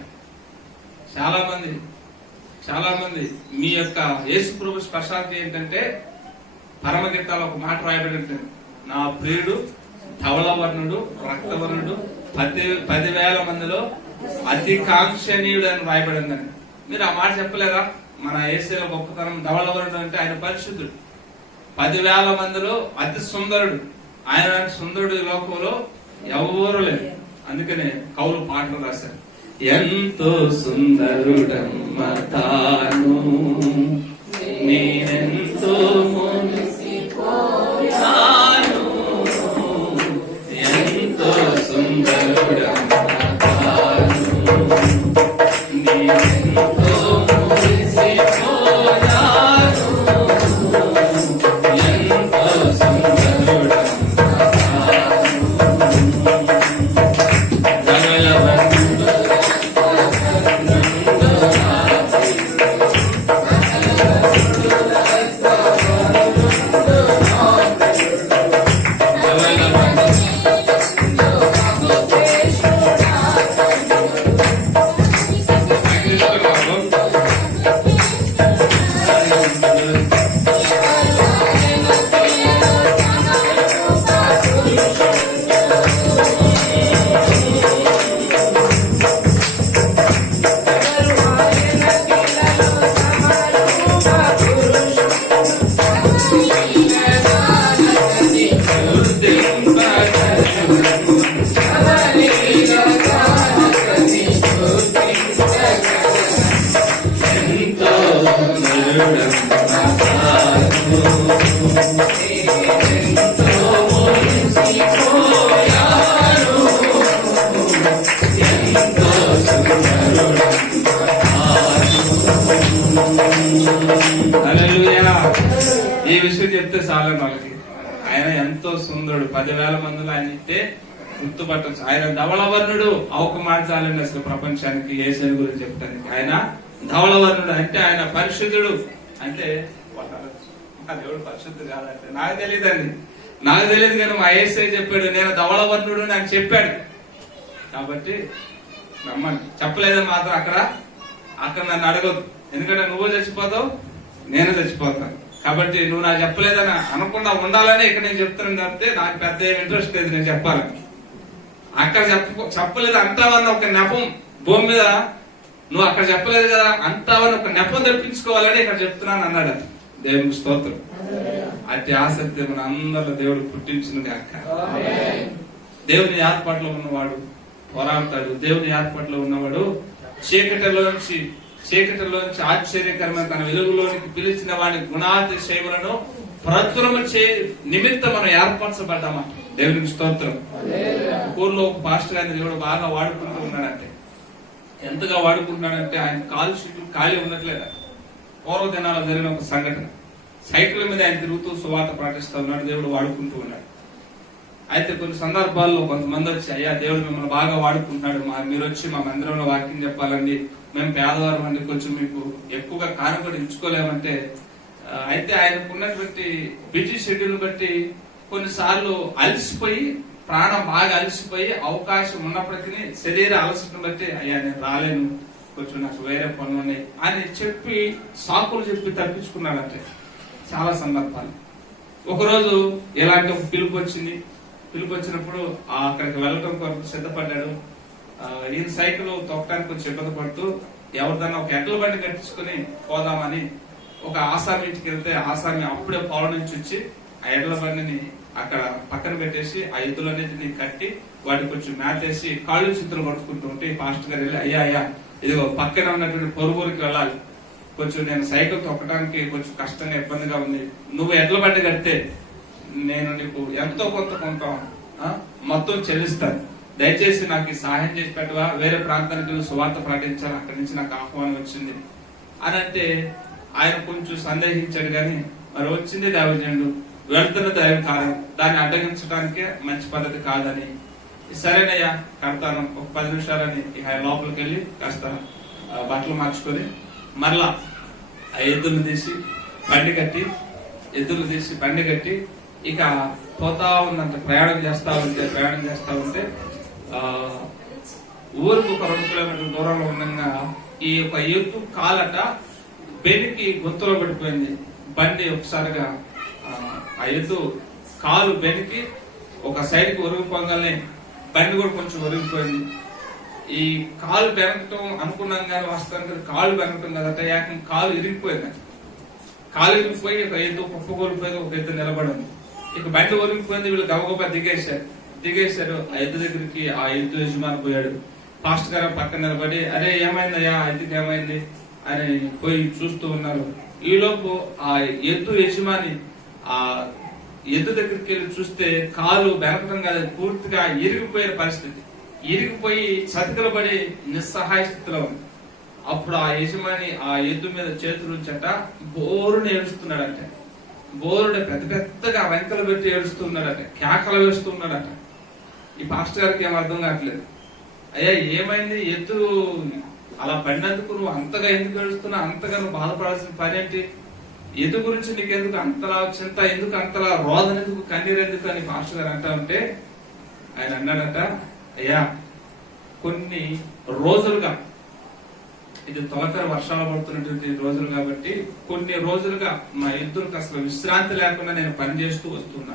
చాలా మంది మీ యొక్క యేసు ప్రభు స్పెషాలిటీ ఏంటంటే, పరమగీతాలు ఒక మాట రాయబడి ఉంటుంది, నా ప్రియుడు ధవళవర్ణుడు రక్తవర్ణుడు 10,000 మందిలో అతి కాంక్షణీయుడు అని రాయబడిందని. మీరు ఆ మాట చెప్పలేదా? మన యేసయ్య గొప్పతనం. ధవళవర్ణుడు అంటే ఆయన పరిశుద్ధుడు, 10,000 మందిలో అతి సుందరుడు. ఆయన సుందరుడు ఈ లోకంలో ఎవరు లేరు. అందుకనే కవులు పాటలు రాశారు, ఎంతో సుందరుడమ్మ తాను నేనెంతో మురిసిపోయాను, ఎంతో సుందరుడమ్మ తాను నేనెంతో మురిసిపోయాను, ఎంతో సుందరుడమ్మ ఈ విషయం చెప్తే చాలండి వాళ్ళకి. ఆయన ఎంతో సుందరుడు, 10,000 మందిలో ఆయన ఇస్తే గుర్తుపట్టచ్చు. ఆయన ధవళవర్ణుడు. ఒక మాట చాలండి అసలు ప్రపంచానికి యేసయ్య గురించి చెప్తానికి. ఆయన ధవళవర్ణుడు అంటే ఆయన పరిశుద్ధుడు. అంటే మా దేవుడు పరిశుద్ధుడు కాదంటే నాకు తెలియదు కానీ మా యేసయ్య చెప్పాడు, నేను ధవళవర్ణుడు నాకు చెప్పాడు. కాబట్టి నమ్మండి. చెప్పలేదని మాత్రం అక్కడ నన్ను అడగదు, ఎందుకంటే నువ్వు చచ్చిపోతావు, నేను చచ్చిపోతాను. కాబట్టి నువ్వు నాకు చెప్పలేదని అనకుండా ఉండాలని ఇక్కడ నేను చెప్తున్నాను తప్పితే నాకు పెద్ద ఇంట్రెస్ట్ లేదు నేను చెప్పాలని. అక్కడ చెప్పలేదు అంటావన్న ఒక నెపం భూమి మీద, నువ్వు అక్కడ చెప్పలేదు కదా అంటావని ఒక నెపం తెప్పించుకోవాలని ఇక్కడ చెప్తున్నాను అన్నాడు. దేవునికి స్తోత్రం. అతి ఆసక్తి మన అందరిలో దేవుడు పుట్టించినది అక్క. దేవుని ఏర్పాట్లో ఉన్నవాడు పోరాడతాడు. దేవుని ఏర్పాట్లో ఉన్నవాడు చీకటిలోంచి ఆశ్చర్యకరమైన తన వెలుగులోనికి పిలిచిన వాడి గుణాతిశయములను ప్రచురము చే నిమిత్తం మనం ఏర్పరచబడ్డామా. దేవునికి స్తోత్రం. ఊర్లో ఒక పాస్టర్ గారిని దేవుడు బాగా వాడుకుంటూ ఉన్నాడంటే, ఎంతగా వాడుకుంటున్నాడంటే ఆయన కాలు షీట్లు ఖాళీ ఉన్నట్లేదా. పూర్వ దినాల్లో జరిగిన ఒక సంఘటన, సైకిల్ మీద ఆయన తిరుగుతూ సువార్త ప్రకటిస్తూ ఉన్నాడు, దేవుడు వాడుకుంటూ ఉన్నాడు. అయితే కొన్ని సందర్భాల్లో కొంతమంది వచ్చి, అయ్యా దేవుడు మిమ్మల్ని బాగా వాడుకుంటున్నాడు, మీరు వచ్చి మా మందిరంలో వాక్యం చెప్పాలండి, మేము పేదవారం అండి, కొంచెం మీకు ఎక్కువగా కానుకలు ఇచ్చుకోలేమంటే. అయితే ఆయనకు ఉన్నటువంటి బిజీ షెడ్యూల్ బట్టి కొన్నిసార్లు అలసిపోయి ప్రాణం బాగా అలసిపోయి అవకాశం ఉన్నప్పటికీ శరీర అలసటను బట్టి అయ్యా నేను రాలేను, కొంచెం నాకు వేరే పనులు ఉన్నాయి అని చెప్పి సాకులు చెప్పి తప్పించుకున్నాడంటే చాలా సందర్భాలు. ఒకరోజు ఇలాంటి ఒక పిలుపు వచ్చింది. పిలుపు వచ్చినప్పుడు అక్కడికి వెళ్ళడం కొరకు సిద్ధపడ్డాడు. ఈయన సైకిల్ తొక్కడానికి కొంచెం ఇబ్బంది పడుతూ ఎవరిదన్నా ఒక ఎడ్ల బండి కట్టించుకుని పోదామని ఒక ఆసామి ఇంటికి వెళ్తే ఆసామి అప్పుడే పొలం నుంచి వచ్చి ఆ ఎడ్ల బండిని అక్కడ పక్కన పెట్టేసి ఆ ఎద్దులన్నింటినీ కట్టి వాటికి కొంచెం మేతేసి కాళ్ళు చిత్తులు పట్టుకుంటూ ఉంటే పాస్టర్ గారు వెళ్ళి అయ్యా ఇదిగో పక్కన ఉన్నటువంటి పొరుగురికి వెళ్ళాలి, కొంచెం నేను సైకిల్ తొక్కడానికి కొంచెం కష్టంగా ఇబ్బందిగా ఉంది, నువ్వు ఎడ్ల బండి కడితే నేను నీకు ఎంతో కొంత మొత్తం చెల్లిస్తాను, దయచేసి నాకు ఈ సహాయం చేసి పెట్టవా, వేరే ప్రాంతానికి సువార్త ప్రకటించాలి, అక్కడి నుంచి నాకు ఆహ్వానం వచ్చింది అని అంటే ఆయన కొంచెం సందేహించాడు. గాని మరి వచ్చింది దైవజనుడు, వెళ్తున్న దైవ కార్యం, దాన్ని అడ్డగించడానికే మంచి పద్ధతి కాదని సరేనయ్యా కడతాను ఒక 10 నిమిషాలని లోపలికి వెళ్ళి కాస్త బట్టలు మార్చుకొని మరలా ఆ ఎద్దులు తీసి బండి కట్టి ఇక పోతా ఉందంట. ప్రయాణం చేస్తా ఉంటే ఊరికి ఒక 2 కిలోమీటర్ల దూరంలో ఉండగా ఈ యొక్క ఎద్దు కాలట బెనికి గొంతులో పడిపోయింది. బండి ఒకసారిగా ఆ ఎద్దు కాలు బెనికి ఒక సైడ్ కి ఒరిగిపోగానే బండి కూడా కొంచెం ఒరిగిపోయింది. ఈ కాలు బెనకటం అనుకున్నాం కానీ వాస్తవానికి కాలు బెనకటం కదట, ఏకం కాలు ఇరిగిపోయింది. కాలు ఇరిగిపోయి ఒక ఎద్దు కుప్పకూలిపోయింది, ఒక ఎద్దు నిలబడింది. ఇక బండి ఒరిగిపోయింది. వీళ్ళు గబగబా దిగేశారు. ఆ ఎద్దు దగ్గరికి ఆ ఎద్దు యజమాని పోయాడు. పాస్టర్ గారు పక్కన నిలబడి అరే ఏమైందయ్యా, ఎద్దుకి ఏమైంది అని పోయి చూస్తూ ఉన్నారు. ఈలోపు ఆ ఎద్దు యజమాని ఆ ఎద్దు దగ్గరికి వెళ్ళి చూస్తే కాలు బెనకటం కాదు, పూర్తిగా ఇరిగిపోయిన పరిస్థితి, ఇరిగిపోయి చతికిలబడి నిస్సహాయ స్థితిలో ఉంది. అప్పుడు ఆ యజమాని ఆ ఎద్దు మీద చేతులు ఉంచట బోరుని ఏడుస్తున్నాడట. బోరుని పెద్దగా వెంకలు పెట్టి ఏడుస్తున్నాడట, కేకలు వేస్తున్నాడట. ఈ పాస్టర్ గారికి ఏం అర్థం కావట్లేదు. అయ్యా ఏమైంది, ఎద్దు అలా పడినందుకు నువ్వు అంతగా ఎందుకు ఏడుస్తున్నావు, అంతగా నువ్వు బాధపడాల్సిన పని ఏంటి, ఎద్దు గురించి నీకెందుకు అంతలా చింత, ఎందుకు అంతలా రోదన, ఎందుకు కన్నీరు ఎందుకు అని పాస్టర్ గారు అంటా ఉంటే ఆయన అన్నాడట, అయ్యా కొన్ని రోజులుగా ఇది తొలకరి వర్షాలు పడుతున్నటువంటి రోజులు కాబట్టి కొన్ని రోజులుగా నా ఎద్దులకు అసలు విశ్రాంతి లేకుండా నేను పనిచేస్తూ వస్తున్నా.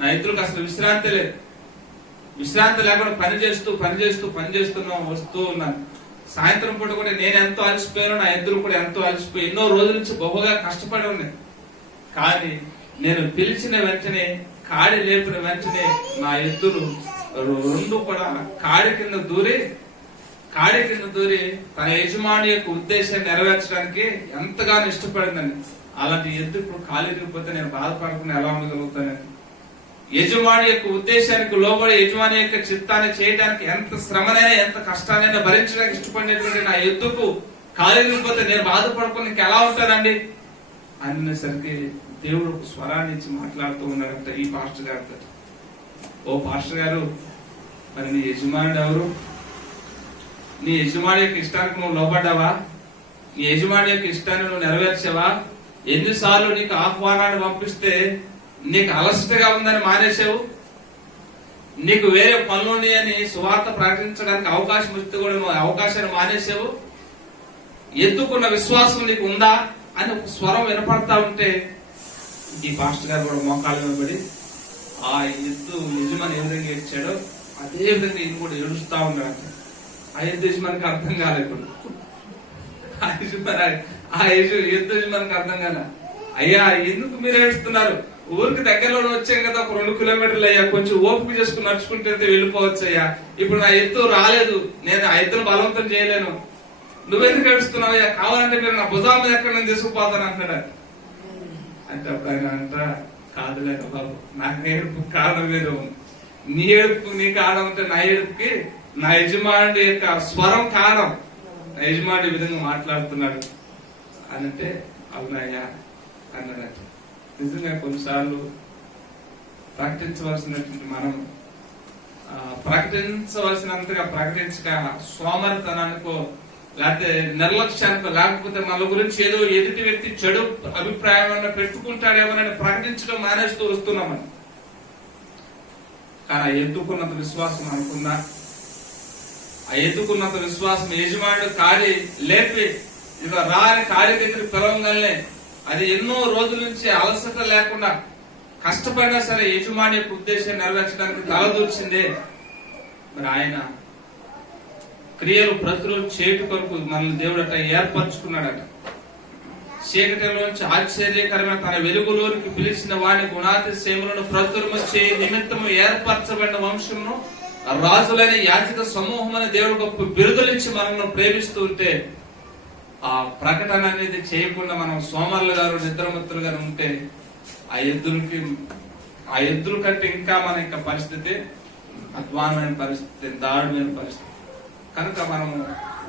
నా ఎద్దులకు అసలు విశ్రాంతి లేదు, విశ్రాంతి లేకుండా పనిచేస్తున్నా వస్తూ ఉన్నాను. సాయంత్రం పూట కూడా నేను ఎంతో అలసిపోయాను, నా ఎద్దులు కూడా ఎంతో అలసిపోయి ఎన్నో రోజుల నుంచి బహుగా కష్టపడి ఉన్నాయి. కానీ నేను పిలిచిన వెంటనే, కాడి లేపిన వెంటనే నా ఎద్దులు 2 కూడా కాడి కింద దూరి తన యజమాని యొక్క ఉద్దేశాన్ని నెరవేర్చడానికి ఎంతగానో ఇష్టపడిందని. అలాంటి ఎద్దు ఇప్పుడు కాలిరిగిపోతే నేను బాధపడకుండా ఎలా ఉండగలుగుతానని, యజమాని యొక్క ఉద్దేశానికి లోబడి యజమాని యొక్క చిత్తాన్ని చేయడానికి ఎంత శ్రమనైనా ఎంత కష్టానైనా భరించడానికి ఇష్టపడినటువంటి నా ఎద్దుకు కాలిరిగిపోతే నేను బాధపడకుండా ఇంకెలా ఉంటానండి అనేసరికి దేవుడు ఒక స్వరాన్ని ఇచ్చి మాట్లాడుతూ ఉన్నాడంట ఈ పాస్టర్ గారితో. ఓ పాస్టర్ గారు, మరి నీ యజమానుడు ఎవరు, నీ యజమాని యొక్క ఇష్టానికి నువ్వు లోబడ్డావా, నీ యజమాని యొక్క ఇష్టాన్ని నువ్వు నెరవేర్చావా, ఎన్నిసార్లు నీకు ఆహ్వానాన్ని పంపిస్తే నీకు అలసటగా ఉందని మానేసావు, నీకు వేరే పనులు అని సువార్త ప్రకటించడానికి అవకాశం ఇస్తే కూడా నువ్వు అవకాశాన్ని మానేసావు, ఎత్తుకున్న విశ్వాసం నీకు ఉందా అని ఒక స్వరం వినపడతా ఉంటే ఈ పాస్టర్ గారు కూడా మోకాళ్ళ నిలబడి ఆ ఎద్దు యజమాని ఏ విధంగా ఇచ్చాడో అదే విధంగా ఈయన కూడా ఏడుస్తా ఉన్నాడు. ఆ ఎద్దు యజమానికి అర్థం కాలేదు. ఆ ఎద్దు యజమానికి అర్థం కాల. అయ్యా ఎందుకు మీరు ఏడుస్తున్నారు, ఊరికి దగ్గరలో వచ్చాం కదా, ఒక 2 కిలోమీటర్లు అయ్యా, కొంచెం ఓపిక చేసుకుని నడుచుకుంటే వెళ్ళిపోవచ్చు అయ్యా, ఇప్పుడు నా ఎద్దు రాలేదు, నేను ఆ ఎద్దును బలవంతం చేయలేను, నువ్వెందుకు ఏడుస్తున్నావు అయ్యా, కావాలంటే మీరు నా భుజాల మీద ఎక్కడ నేను తీసుకుపోతాను అంటాడు. అంటే అప్పుడు ఆయన అంట, కాదులేక బాబు, నాకు ఏడుపు కారణం లేదు, నీ ఏడుపు నీ కారణం అంటే నా ఏడుపుకి నా యజమానుడి యొక్క స్వరం కారణం, నా యజమానుడి ఈ విధంగా మాట్లాడుతున్నాడు అనంటే అవునాయ్యా అన్నాడట. నిజంగా కొన్నిసార్లు ప్రకటించవలసినటువంటి మనం ప్రకటించవలసినంతగా ప్రకటించక సోమరితనానికో లేకపోతే నిర్లక్ష్యానికో లేకపోతే మన గురించి ఏదో ఎదుటి వ్యక్తి చెడు అభిప్రాయం పెట్టుకుంటాడేమోనని ప్రకటించడం మానేస్తూ వస్తున్నామని. కానీ ఆ ఎద్దుకున్నంత విశ్వాసం అనుకుందా? ఆ ఎద్దుకున్నంత విశ్వాసం యజమానుడు కాడి లేపి ఇక రాని కాడి దగ్గర పిలవగానే అది ఎన్నో రోజుల నుంచి అలసట లేకుండా కష్టపడినా సరే యజమాని యొక్క ఉద్దేశం నెరవేర్చడానికి తలదూర్చిందే. మరి ఆయన క్రియలు ప్రతిరోజు చేయటు కొరకు మనల్ని దేవుడట ఏర్పరచుకున్నాడట. చీకటిలోంచి ఆశ్చర్యకరమైన తన వెలుగులోనికి పిలిచిన వాని గుణాతిశయములను ప్రచురమొచ్చే నిమిత్తము ఏర్పరచబడిన వంశమును రాజులైన యాజక సమూహం అని దేవుడు గొప్ప బిరుదులిచ్చి మనల్ని ప్రేమిస్తూ ఉంటే ఆ ప్రకటన అనేది చేయకుండా మనం సోమరులు గారు నిద్రమత్తులు గారు ఉంటే ఆ ఎద్దుల కంటే ఇంకా మన యొక్క పరిస్థితి అధ్వానమైన పరిస్థితి, దారుణమైన పరిస్థితి. కనుక మనము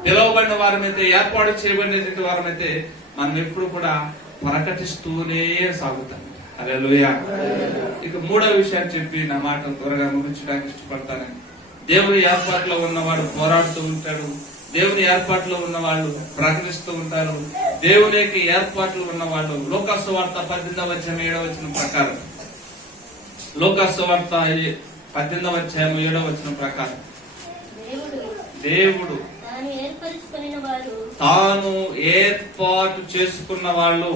పిలువబడిన వారమైతే, ఏర్పాటు చేయబడిన వారమైతే మనం ఎప్పుడు కూడా ప్రకటిస్తూనే సాగుతాం. హల్లెలూయా. ఇక మూడో విషయాన్ని చెప్పి నా మాట త్వరగా ముగించడానికి ఇష్టపడతానని, దేవుని ఏర్పాటులో ఉన్నవాడు పోరాడుతూ ఉంటాడు, దేవుని ఏర్పాటులో ఉన్న వాళ్ళు ప్రకటిస్తూ ఉంటారు. దేవుని యొక్క ఏర్పాట్లు ఉన్న వాళ్ళు లోకాసు వార్త 18:7 ప్రకారం, లోకాసు వార్త 18:7 ప్రకారం దేవుడు తాను ఏర్పాటు చేసుకున్న వాళ్ళు,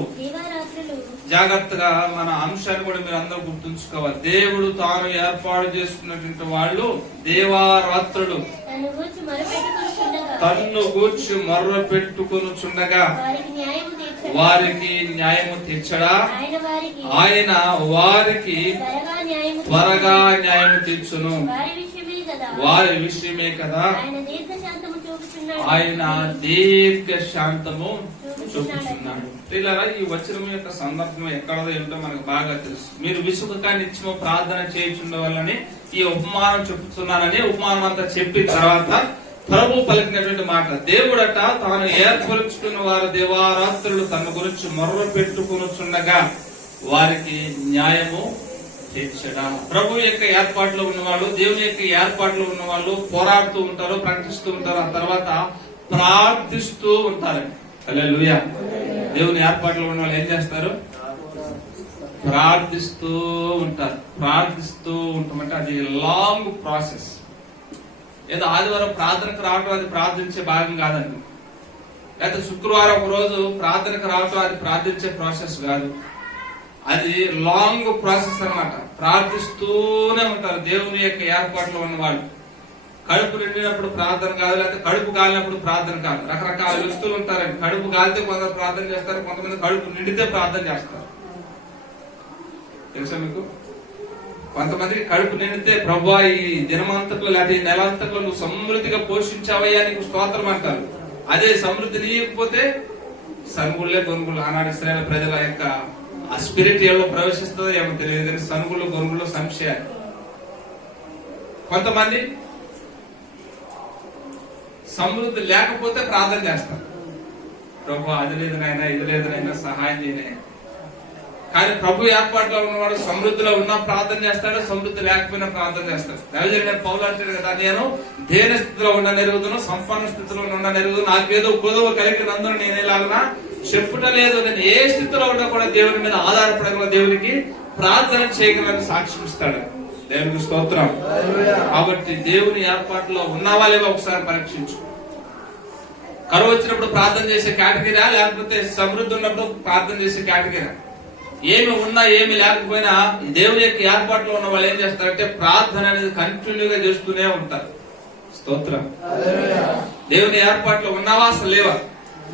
జాగ్రత్తగా మన అంశాన్ని కూడా మీరు అందరూ గుర్తుంచుకోవాలి. దేవుడు తాను ఏర్పాటు చేసుకున్నటువంటి వాళ్ళు దేవారాత్రులు తన్ను గూర్చి మొర్ర పెట్టుకొనుచుండగా వారికి న్యాయము తీర్చడా? ఆయన వారికి త్వరగా న్యాయము తీర్చును. వారి విషయమే కదా ఆయన దీర్ఘ శాంతము చూపుచున్నాడు. ఈ వచనం యొక్క సందర్భం ఎక్కడో ఏమిటో మనకు బాగా తెలుసు. మీరు విసుగక నిత్యము ప్రార్థన చేయుచుండ వల్లని ఈ ఉపమానం చెప్పుతున్నానని ఉపమానం అంతా చెప్పిన తర్వాత ప్రభు పలికినటువంటి మాట, దేవుడట తాను ఏర్పరుచుకున్న వారు దేవారాత్రులు తన గురించి మొర్ర పెట్టుకొనుచుండగా వారికి న్యాయము తీర్చడా. ప్రభు యొక్క ఏర్పాటులో ఉన్నవాళ్ళు, దేవుని యొక్క ఏర్పాటులో ఉన్న వాళ్ళు పోరాడుతూ ఉంటారు, ప్రకటిస్తూ ఉంటారు, ఆ తర్వాత ప్రార్థిస్తూ ఉంటారండి. హల్లెలూయా. దేవుని ఏర్పాటులో ఉన్న వాళ్ళు ఏం చేస్తారు? ప్రార్థిస్తూ ఉంటారు. ప్రార్థిస్తూ ఉంటామంటే అది లాంగ్ ప్రాసెస్. ఏదో ఆదివారం ప్రార్థనకు రావటం అది ప్రార్థించే భాగం కాదండి. లేకపోతే శుక్రవారం ఒక రోజు ప్రార్థనకు రావటం అది ప్రార్థించే ప్రాసెస్ కాదు. అది లాంగ్ ప్రాసెస్ అన్నమాట. ప్రార్థిస్తూనే ఉంటారు దేవుని యొక్క ఏర్పాట్లో ఉన్న వాళ్ళు. కడుపు నిండినప్పుడు ప్రార్థన కాదు, లేకపోతే కడుపు కాలినప్పుడు ప్రార్థన కాదు. రకరకాల వ్యక్తులు ఉంటారండి. కడుపు కాలితే కొందరు ప్రార్థన చేస్తారు, కొంతమంది కడుపు నిండితే ప్రార్థన చేస్తారు. తెలుసా మీకు? కొంతమందికి కడుపు నిండితే ప్రభువా ఈ దినమంతట్లో లేకపోతే ఈ నెలంతట్లో నువ్వు సమృద్ధిగా పోషించావయ్యా నీకు స్తోత్రం అంటారు. అదే సమృద్ధి నీయకపోతే సనుగుళ్ళే గొనుగులు. ఆనాడు ఇశ్రాయేలు ప్రజల యొక్క ఆ స్పిరిట్ ఏమో ప్రవేశిస్తుందో ఏమో తెలియదు కానీ సనుగులు గొనుగులు సంశయాలు. కొంతమంది సమృద్ధి లేకపోతే ప్రార్థన చేస్తారు, ప్రభు అది లేదు నాయనా, ఇది లేదు నాయనా, సహాయం చేయనే. కానీ ప్రభు ఏర్పాటులో ఉన్నవాడు సమృద్ధిలో ఉన్నా ప్రార్థన చేస్తాడు, సమృద్ధి లేకపోయినా ప్రార్థన చేస్తాడు. దైవజనుడు పౌలు అంటాడు కదా, నేను దేన స్థితిలో ఉన్న నెరుగుదును, సంపన్న స్థితిలో ఉన్న నెరుగుదును, నాకేదో కొదవ కలిగినందున నేను ఇలాగనా చెప్పుట లేదు. నేను ఏ స్థితిలో ఉన్నా కూడా దేవుని మీద ఆధారపడగల, దేవునికి ప్రార్థన చేయగలని సాక్ష్యం ఇస్తాడు. దేవునికి స్తోత్రం. కాబట్టి దేవుని ఏర్పాటులో ఉన్నావా లేవో ఒకసారి పరీక్షించు. కరువు వచ్చినప్పుడు ప్రార్థన చేసే కేటగిరీ, లేకపోతే సమృద్ధి ఉన్నప్పుడు ప్రార్థన చేసే కేటగిరీ? ఏమి ఉన్నా ఏమి లేకపోయినా దేవుని యొక్క ఏర్పాటులో ఉన్న వాళ్ళు ఏం చేస్తారంటే ప్రార్థన అనేది కంటిన్యూగా చేస్తూనే ఉంటారు. స్తోత్రం. దేవుని ఏర్పాటులో ఉన్నావా అసలు లేవా?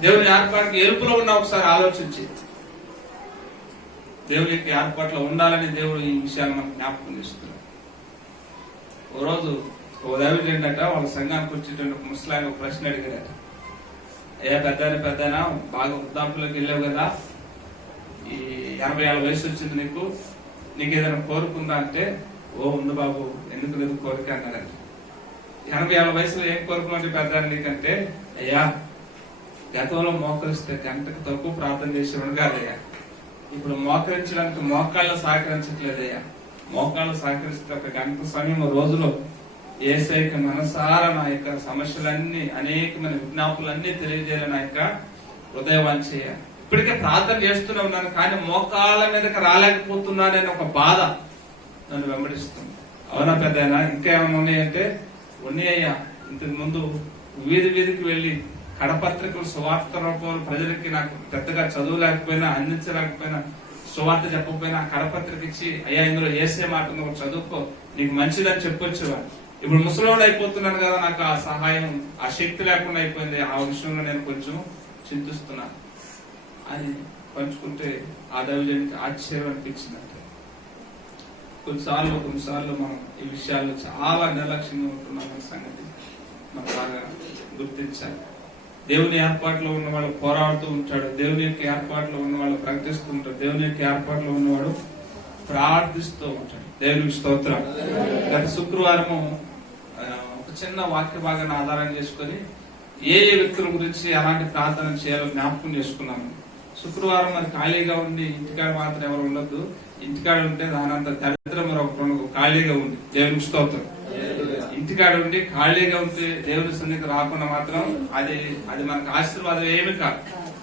దేవుని ఏర్పాటుకి ఎరుపులో ఉన్నా ఒకసారి ఆలోచించి దేవుని యొక్క ఏర్పాటులో ఉండాలని దేవుడు ఈ విషయాన్ని మనకు జ్ఞాపకం చేస్తున్నాడు. ఓ రోజు ఓ దైవజనుడు ఏంటంట, వాళ్ళ సంఘానికి వచ్చేటువంటి ముస్లాం ఒక ప్రశ్న అడిగారట. అయ్యా పెద్దనా బాగా వృద్ధాపులోకి వెళ్ళావు కదా, ఈ 80 ఏళ్ళ వయసు వచ్చింది నీకు ఏదైనా కోరుకుందా అంటే, ఓ ఉంది బాబు, ఎందుకు లేదు కోరిక అన్నారంట. 80 ఏళ్ళ వయసులో ఏం కోరుకున్నట్టు పెద్ద నీకంటే, అయ్యా గతంలో మోకరిస్తే గంటకు తక్కువ ప్రార్థన చేసేవాడు కాదయ్యా, ఇప్పుడు మోకరించడానికి మోకాళ్ళు సహకరించట్లేదయ్యా, మోకాళ్ళు సహకరిస్తే ఒక గంట సమయం రోజులో యేసయ్యకి మనసారా నా యొక్క సమస్యలన్నీ, అనేకమైన విజ్ఞాపులన్నీ తెలియజేయాలి నా యొక్క హృదయవాంఛయ. ఇప్పటికే ప్రార్థన చేస్తూనే ఉన్నాను కానీ మోకాళ్ళ మీదకి రాలేకపోతున్నానని ఒక బాధ నన్ను వెంబడిస్తుంది. అవునా పెద్దయినా? ఇంకా ఏమైనా ఉన్నాయంటే ఉన్నాయ్యా. ఇంతకు ముందు వీధి వీధికి వెళ్లి కడపత్రికలు సువార్త రూపంలో ప్రజలకి నాకు పెద్దగా చదువు లేకపోయినా అందించలేకపోయినా సువార్త చెప్పకపోయినా కడపత్రిక ఇచ్చి అయ్యా ఇందులో ఏసే మాట నువ్వు చదువుకో నీకు మంచిదని చెప్పొచ్చేవాడు. ఇప్పుడు ముసలోడు అయిపోతున్నాను కదా, నాకు ఆ సహాయం ఆ శక్తి లేకుండా అయిపోయింది. ఆ విషయంలో నేను కొంచెం చింతిస్తున్నాను అని పంచుకుంటే ఆ దైవజనికి ఆశ్చర్యం అనిపించిందంటే కొన్నిసార్లు మనం ఈ విషయాల్లో చాలా నిర్లక్ష్యంగా ఉంటున్నామనే సంగతి మనం బాగా గుర్తించాలి. దేవుని ఏర్పాట్లో ఉన్నవాడు పోరాడుతూ ఉంటాడు, దేవుని యొక్క ఏర్పాట్లో ఉన్నవాడు ప్రకటిస్తూ ఉంటాడు, దేవుని యొక్క ఏర్పాట్లో ఉన్నవాడు ప్రార్థిస్తూ ఉంటాడు. దేవునికి స్తోత్రం. గత శుక్రవారము ఒక చిన్న వాక్య భాగాన్ని ఆధారం చేసుకుని ఏ వ్యక్తుల గురించి ఎలాంటి ప్రార్థన చేయాలో జ్ఞాపకం చేసుకున్నాము. శుక్రవారం మరి ఖాళీగా ఉండి ఇంటికాడ మాత్రం ఎవరు ఉండొద్దు, ఇంటికాడ ఉంటే దానంత దరిద్రం ఒక ఖాళీగా ఉంది. దేవునికి స్తోత్రం. ఇంటికాడ ఉండి ఖాళీగా ఉంటే దేవుని సన్నిధికి రాకుండా మాత్రం అది మనకు ఆశీర్వాదం ఏమి కాదు.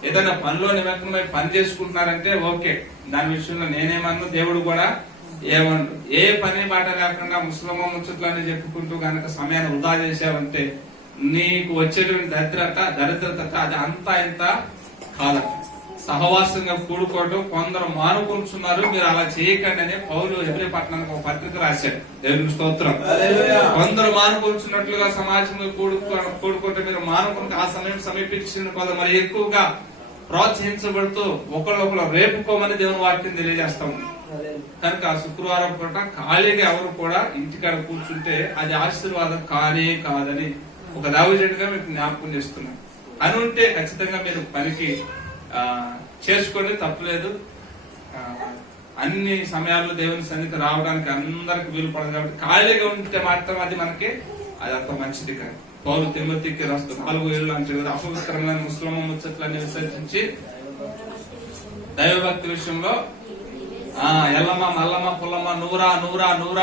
ఏదైనా పనిలో నిమగ్నమై పని చేసుకుంటున్నారంటే ఓకే, దాని విషయంలో నేనేమన్నా దేవుడు కూడా ఏమన్నా. ఏ పని బాట లేకుండా ముస్లిం ముచ్చట్లని చెప్పుకుంటూ గనక సమయాన్ని వృధా చేసావంటే నీకు వచ్చేటువంటి దరిద్రత అది అంతా ఇంత కాదు. సహవాసంగా కూడుకోవడం కొందరు మానుకుంటున్నారు, మీరు అలా చేయకండి అని పౌలు హెబ్రీ పట్టణానికి ఒక పత్రిక రాశాడు. దేవుని స్తోత్రం. కొందరు మానుకుంటున్నట్లుగా సమాజంలో కూడుకుంటే మీరు మానుకుంటే ఆ సమయం సమీపించిన కొద్ది మరి ఎక్కువగా ప్రోత్సహించబడుతూ ఒకళ్ళొకరు రేపుకోమని దేవుని వాక్యం తెలియజేస్తాం. కనుక శుక్రవారం పూట ఖాళీగా ఎవరు కూడా ఇంటికాడ కూర్చుంటే అది ఆశీర్వాదం కానే కాదని ఒక దైవజనుడిగా మీకు జ్ఞాపకం చేస్తున్నాను. అని ఉంటే ఖచ్చితంగా మీరు పనికి చేసుకోండి, తప్పలేదు. అన్ని సమయాల్లో దేవుని సన్నిధికి రావడానికి అందరికి వీలు పడదు. కాబట్టి ఖాళీగా ఉంటే మాత్రం అది మనకి అది అంత మంచిది కాదు. పౌలు తిమోతికి రాస్తూ 4 ఏళ్ళు అంటే కదా అపవిత్రమైన ముస్లిం ముచ్చట్లన్నీ విసర్జించి దైవభక్తి విషయంలో ఎల్లమ్మ మల్లమ్మ పుల్లమ్మ నూరా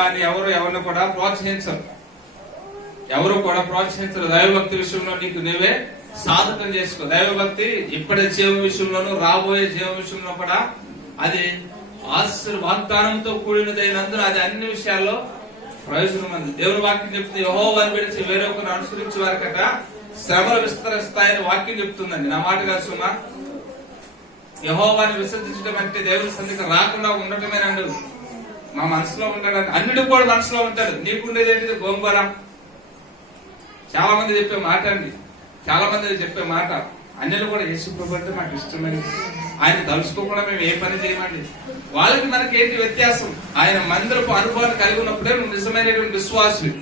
అని ఎవరిని కూడా ప్రోత్సహించరు. దైవభక్తి విషయంలో నీకు నువ్వే సాధకం చేసుకో. దైవభక్తి ఇప్పటి జీవం విషయంలోనూ రాబోయే జీవం విషయంలో కూడా అది వాగ్దానంతో కూడినదైనందున అది అన్ని విషయాల్లో ప్రయోజనం ఉంది. దేవుని వాక్యం చెప్తే యెహోవాను విడిచి వేరొకరు అనుసరించే వారికట శ్రమలు విస్తరిస్తాయని వాక్యం చెప్తుందండి. నా మాట కాదు సుమా. యెహోవాను విసర్జించడం అంటే దేవుని సన్నిధికి రాకుండా ఉండటమేనండి. మా మనసులో ఉంటాడు, అన్నిటి కూడా మనసులో ఉంటాడు. నీకుండేది ఏంటిది? గోంగూర. చాలా మంది చెప్పే మాట అన్యులు కూడా యేసు ప్రభు అంటే మాకు ఇష్టమని, ఆయన తలుసుకోకుండా మేము ఏ పని చేయమండి. వాళ్ళకి మనకి ఏంటి వ్యత్యాసం? ఆయన మందిరపు అనుభవాన్ని కలిగి ఉన్నప్పుడే నువ్వు నిజమైనటువంటి విశ్వాసులు,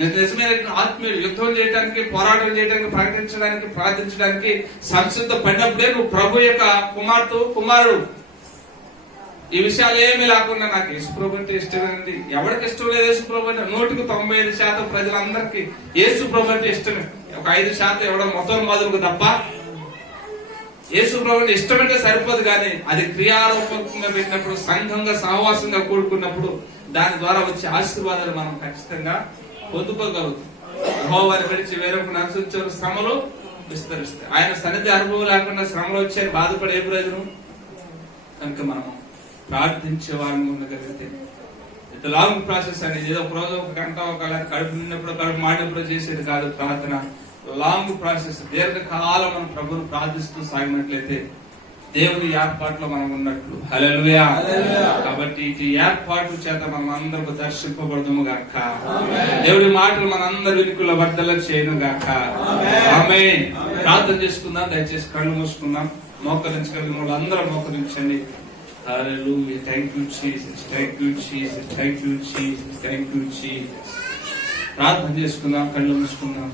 నిజమైనటువంటి ఆత్మీయులు. యుద్ధం చేయడానికి, పోరాటం చేయడానికి, ప్రకటించడానికి, ప్రార్థించడానికి సంసిద్ధ పడినప్పుడే నువ్వు ప్రభు యొక్క కుమారుడు. ఈ విషయాలు ఏమీ లేకుండా నాకు యేసుప్రభు అంటే ఇష్టమేనండి. ఎవరికి ఇష్టం లేదు యేసుప్రభు అంటే? 95% ప్రజలందరికీ యేసుప్రభు అంటే ఇష్టమే. ఒక 5% ఎవడో మొత్తం మొదలుకు తప్ప యేసుప్రభు అంటే ఇష్టమంటే సరిపోదు. కానీ అది క్రియారూపకంగా పెట్టినప్పుడు, సంఘంగా సహవాసంగా కూడుకున్నప్పుడు దాని ద్వారా వచ్చే ఆశీర్వాదాలు మనం ఖచ్చితంగా పొందుకోగలుగుతాం. యెహోవాను విడిచి వేరొకరిని అనుసరించే శ్రమలు విస్తరిస్తాయి. ఆయన సన్నిధి అనుభవం లేకుండా శ్రమలు వచ్చాయని బాధపడే ప్రయోజనం. కనుక మనం ప్రార్థించే వారిని ఉండగలిగితే ఇంత లాంగ్ ప్రాసెస్ అనేది ఏదో ఒక రోజు ఒక గంట కడుపు నిన్నప్పుడు కడుపు మాడినప్పుడు చేసేది కాదు. ప్రార్థన లాంగ్ ప్రాసెస్, దీర్ఘకాలం మనం ప్రభువును ప్రార్థిస్తూ సాగినట్లయితే దేవుని ఏర్పాట్లో మనం ఉన్నట్లు. హల్లెలూయా. కాబట్టి ఈ ఏర్పాటు చేత మనం అందరూ దర్శింపబడదుము గాక. దేవుడి మాటలు మనందరి వెనుకల వర్ధల చేయను గాక. ఆమేన్. ప్రార్థన చేసుకుందాం. దయచేసి కళ్ళు మూసుకుందాం. మోకరించగలిగిన వాళ్ళు అందరూ మోకరించండి. Hallelujah. Thank you, Jesus. Thank you, Jesus. Thank you, Jesus. Thank you, Jesus. ప్రార్థన చేసుకుందాం. కళ్ళు మూసుకుందాం.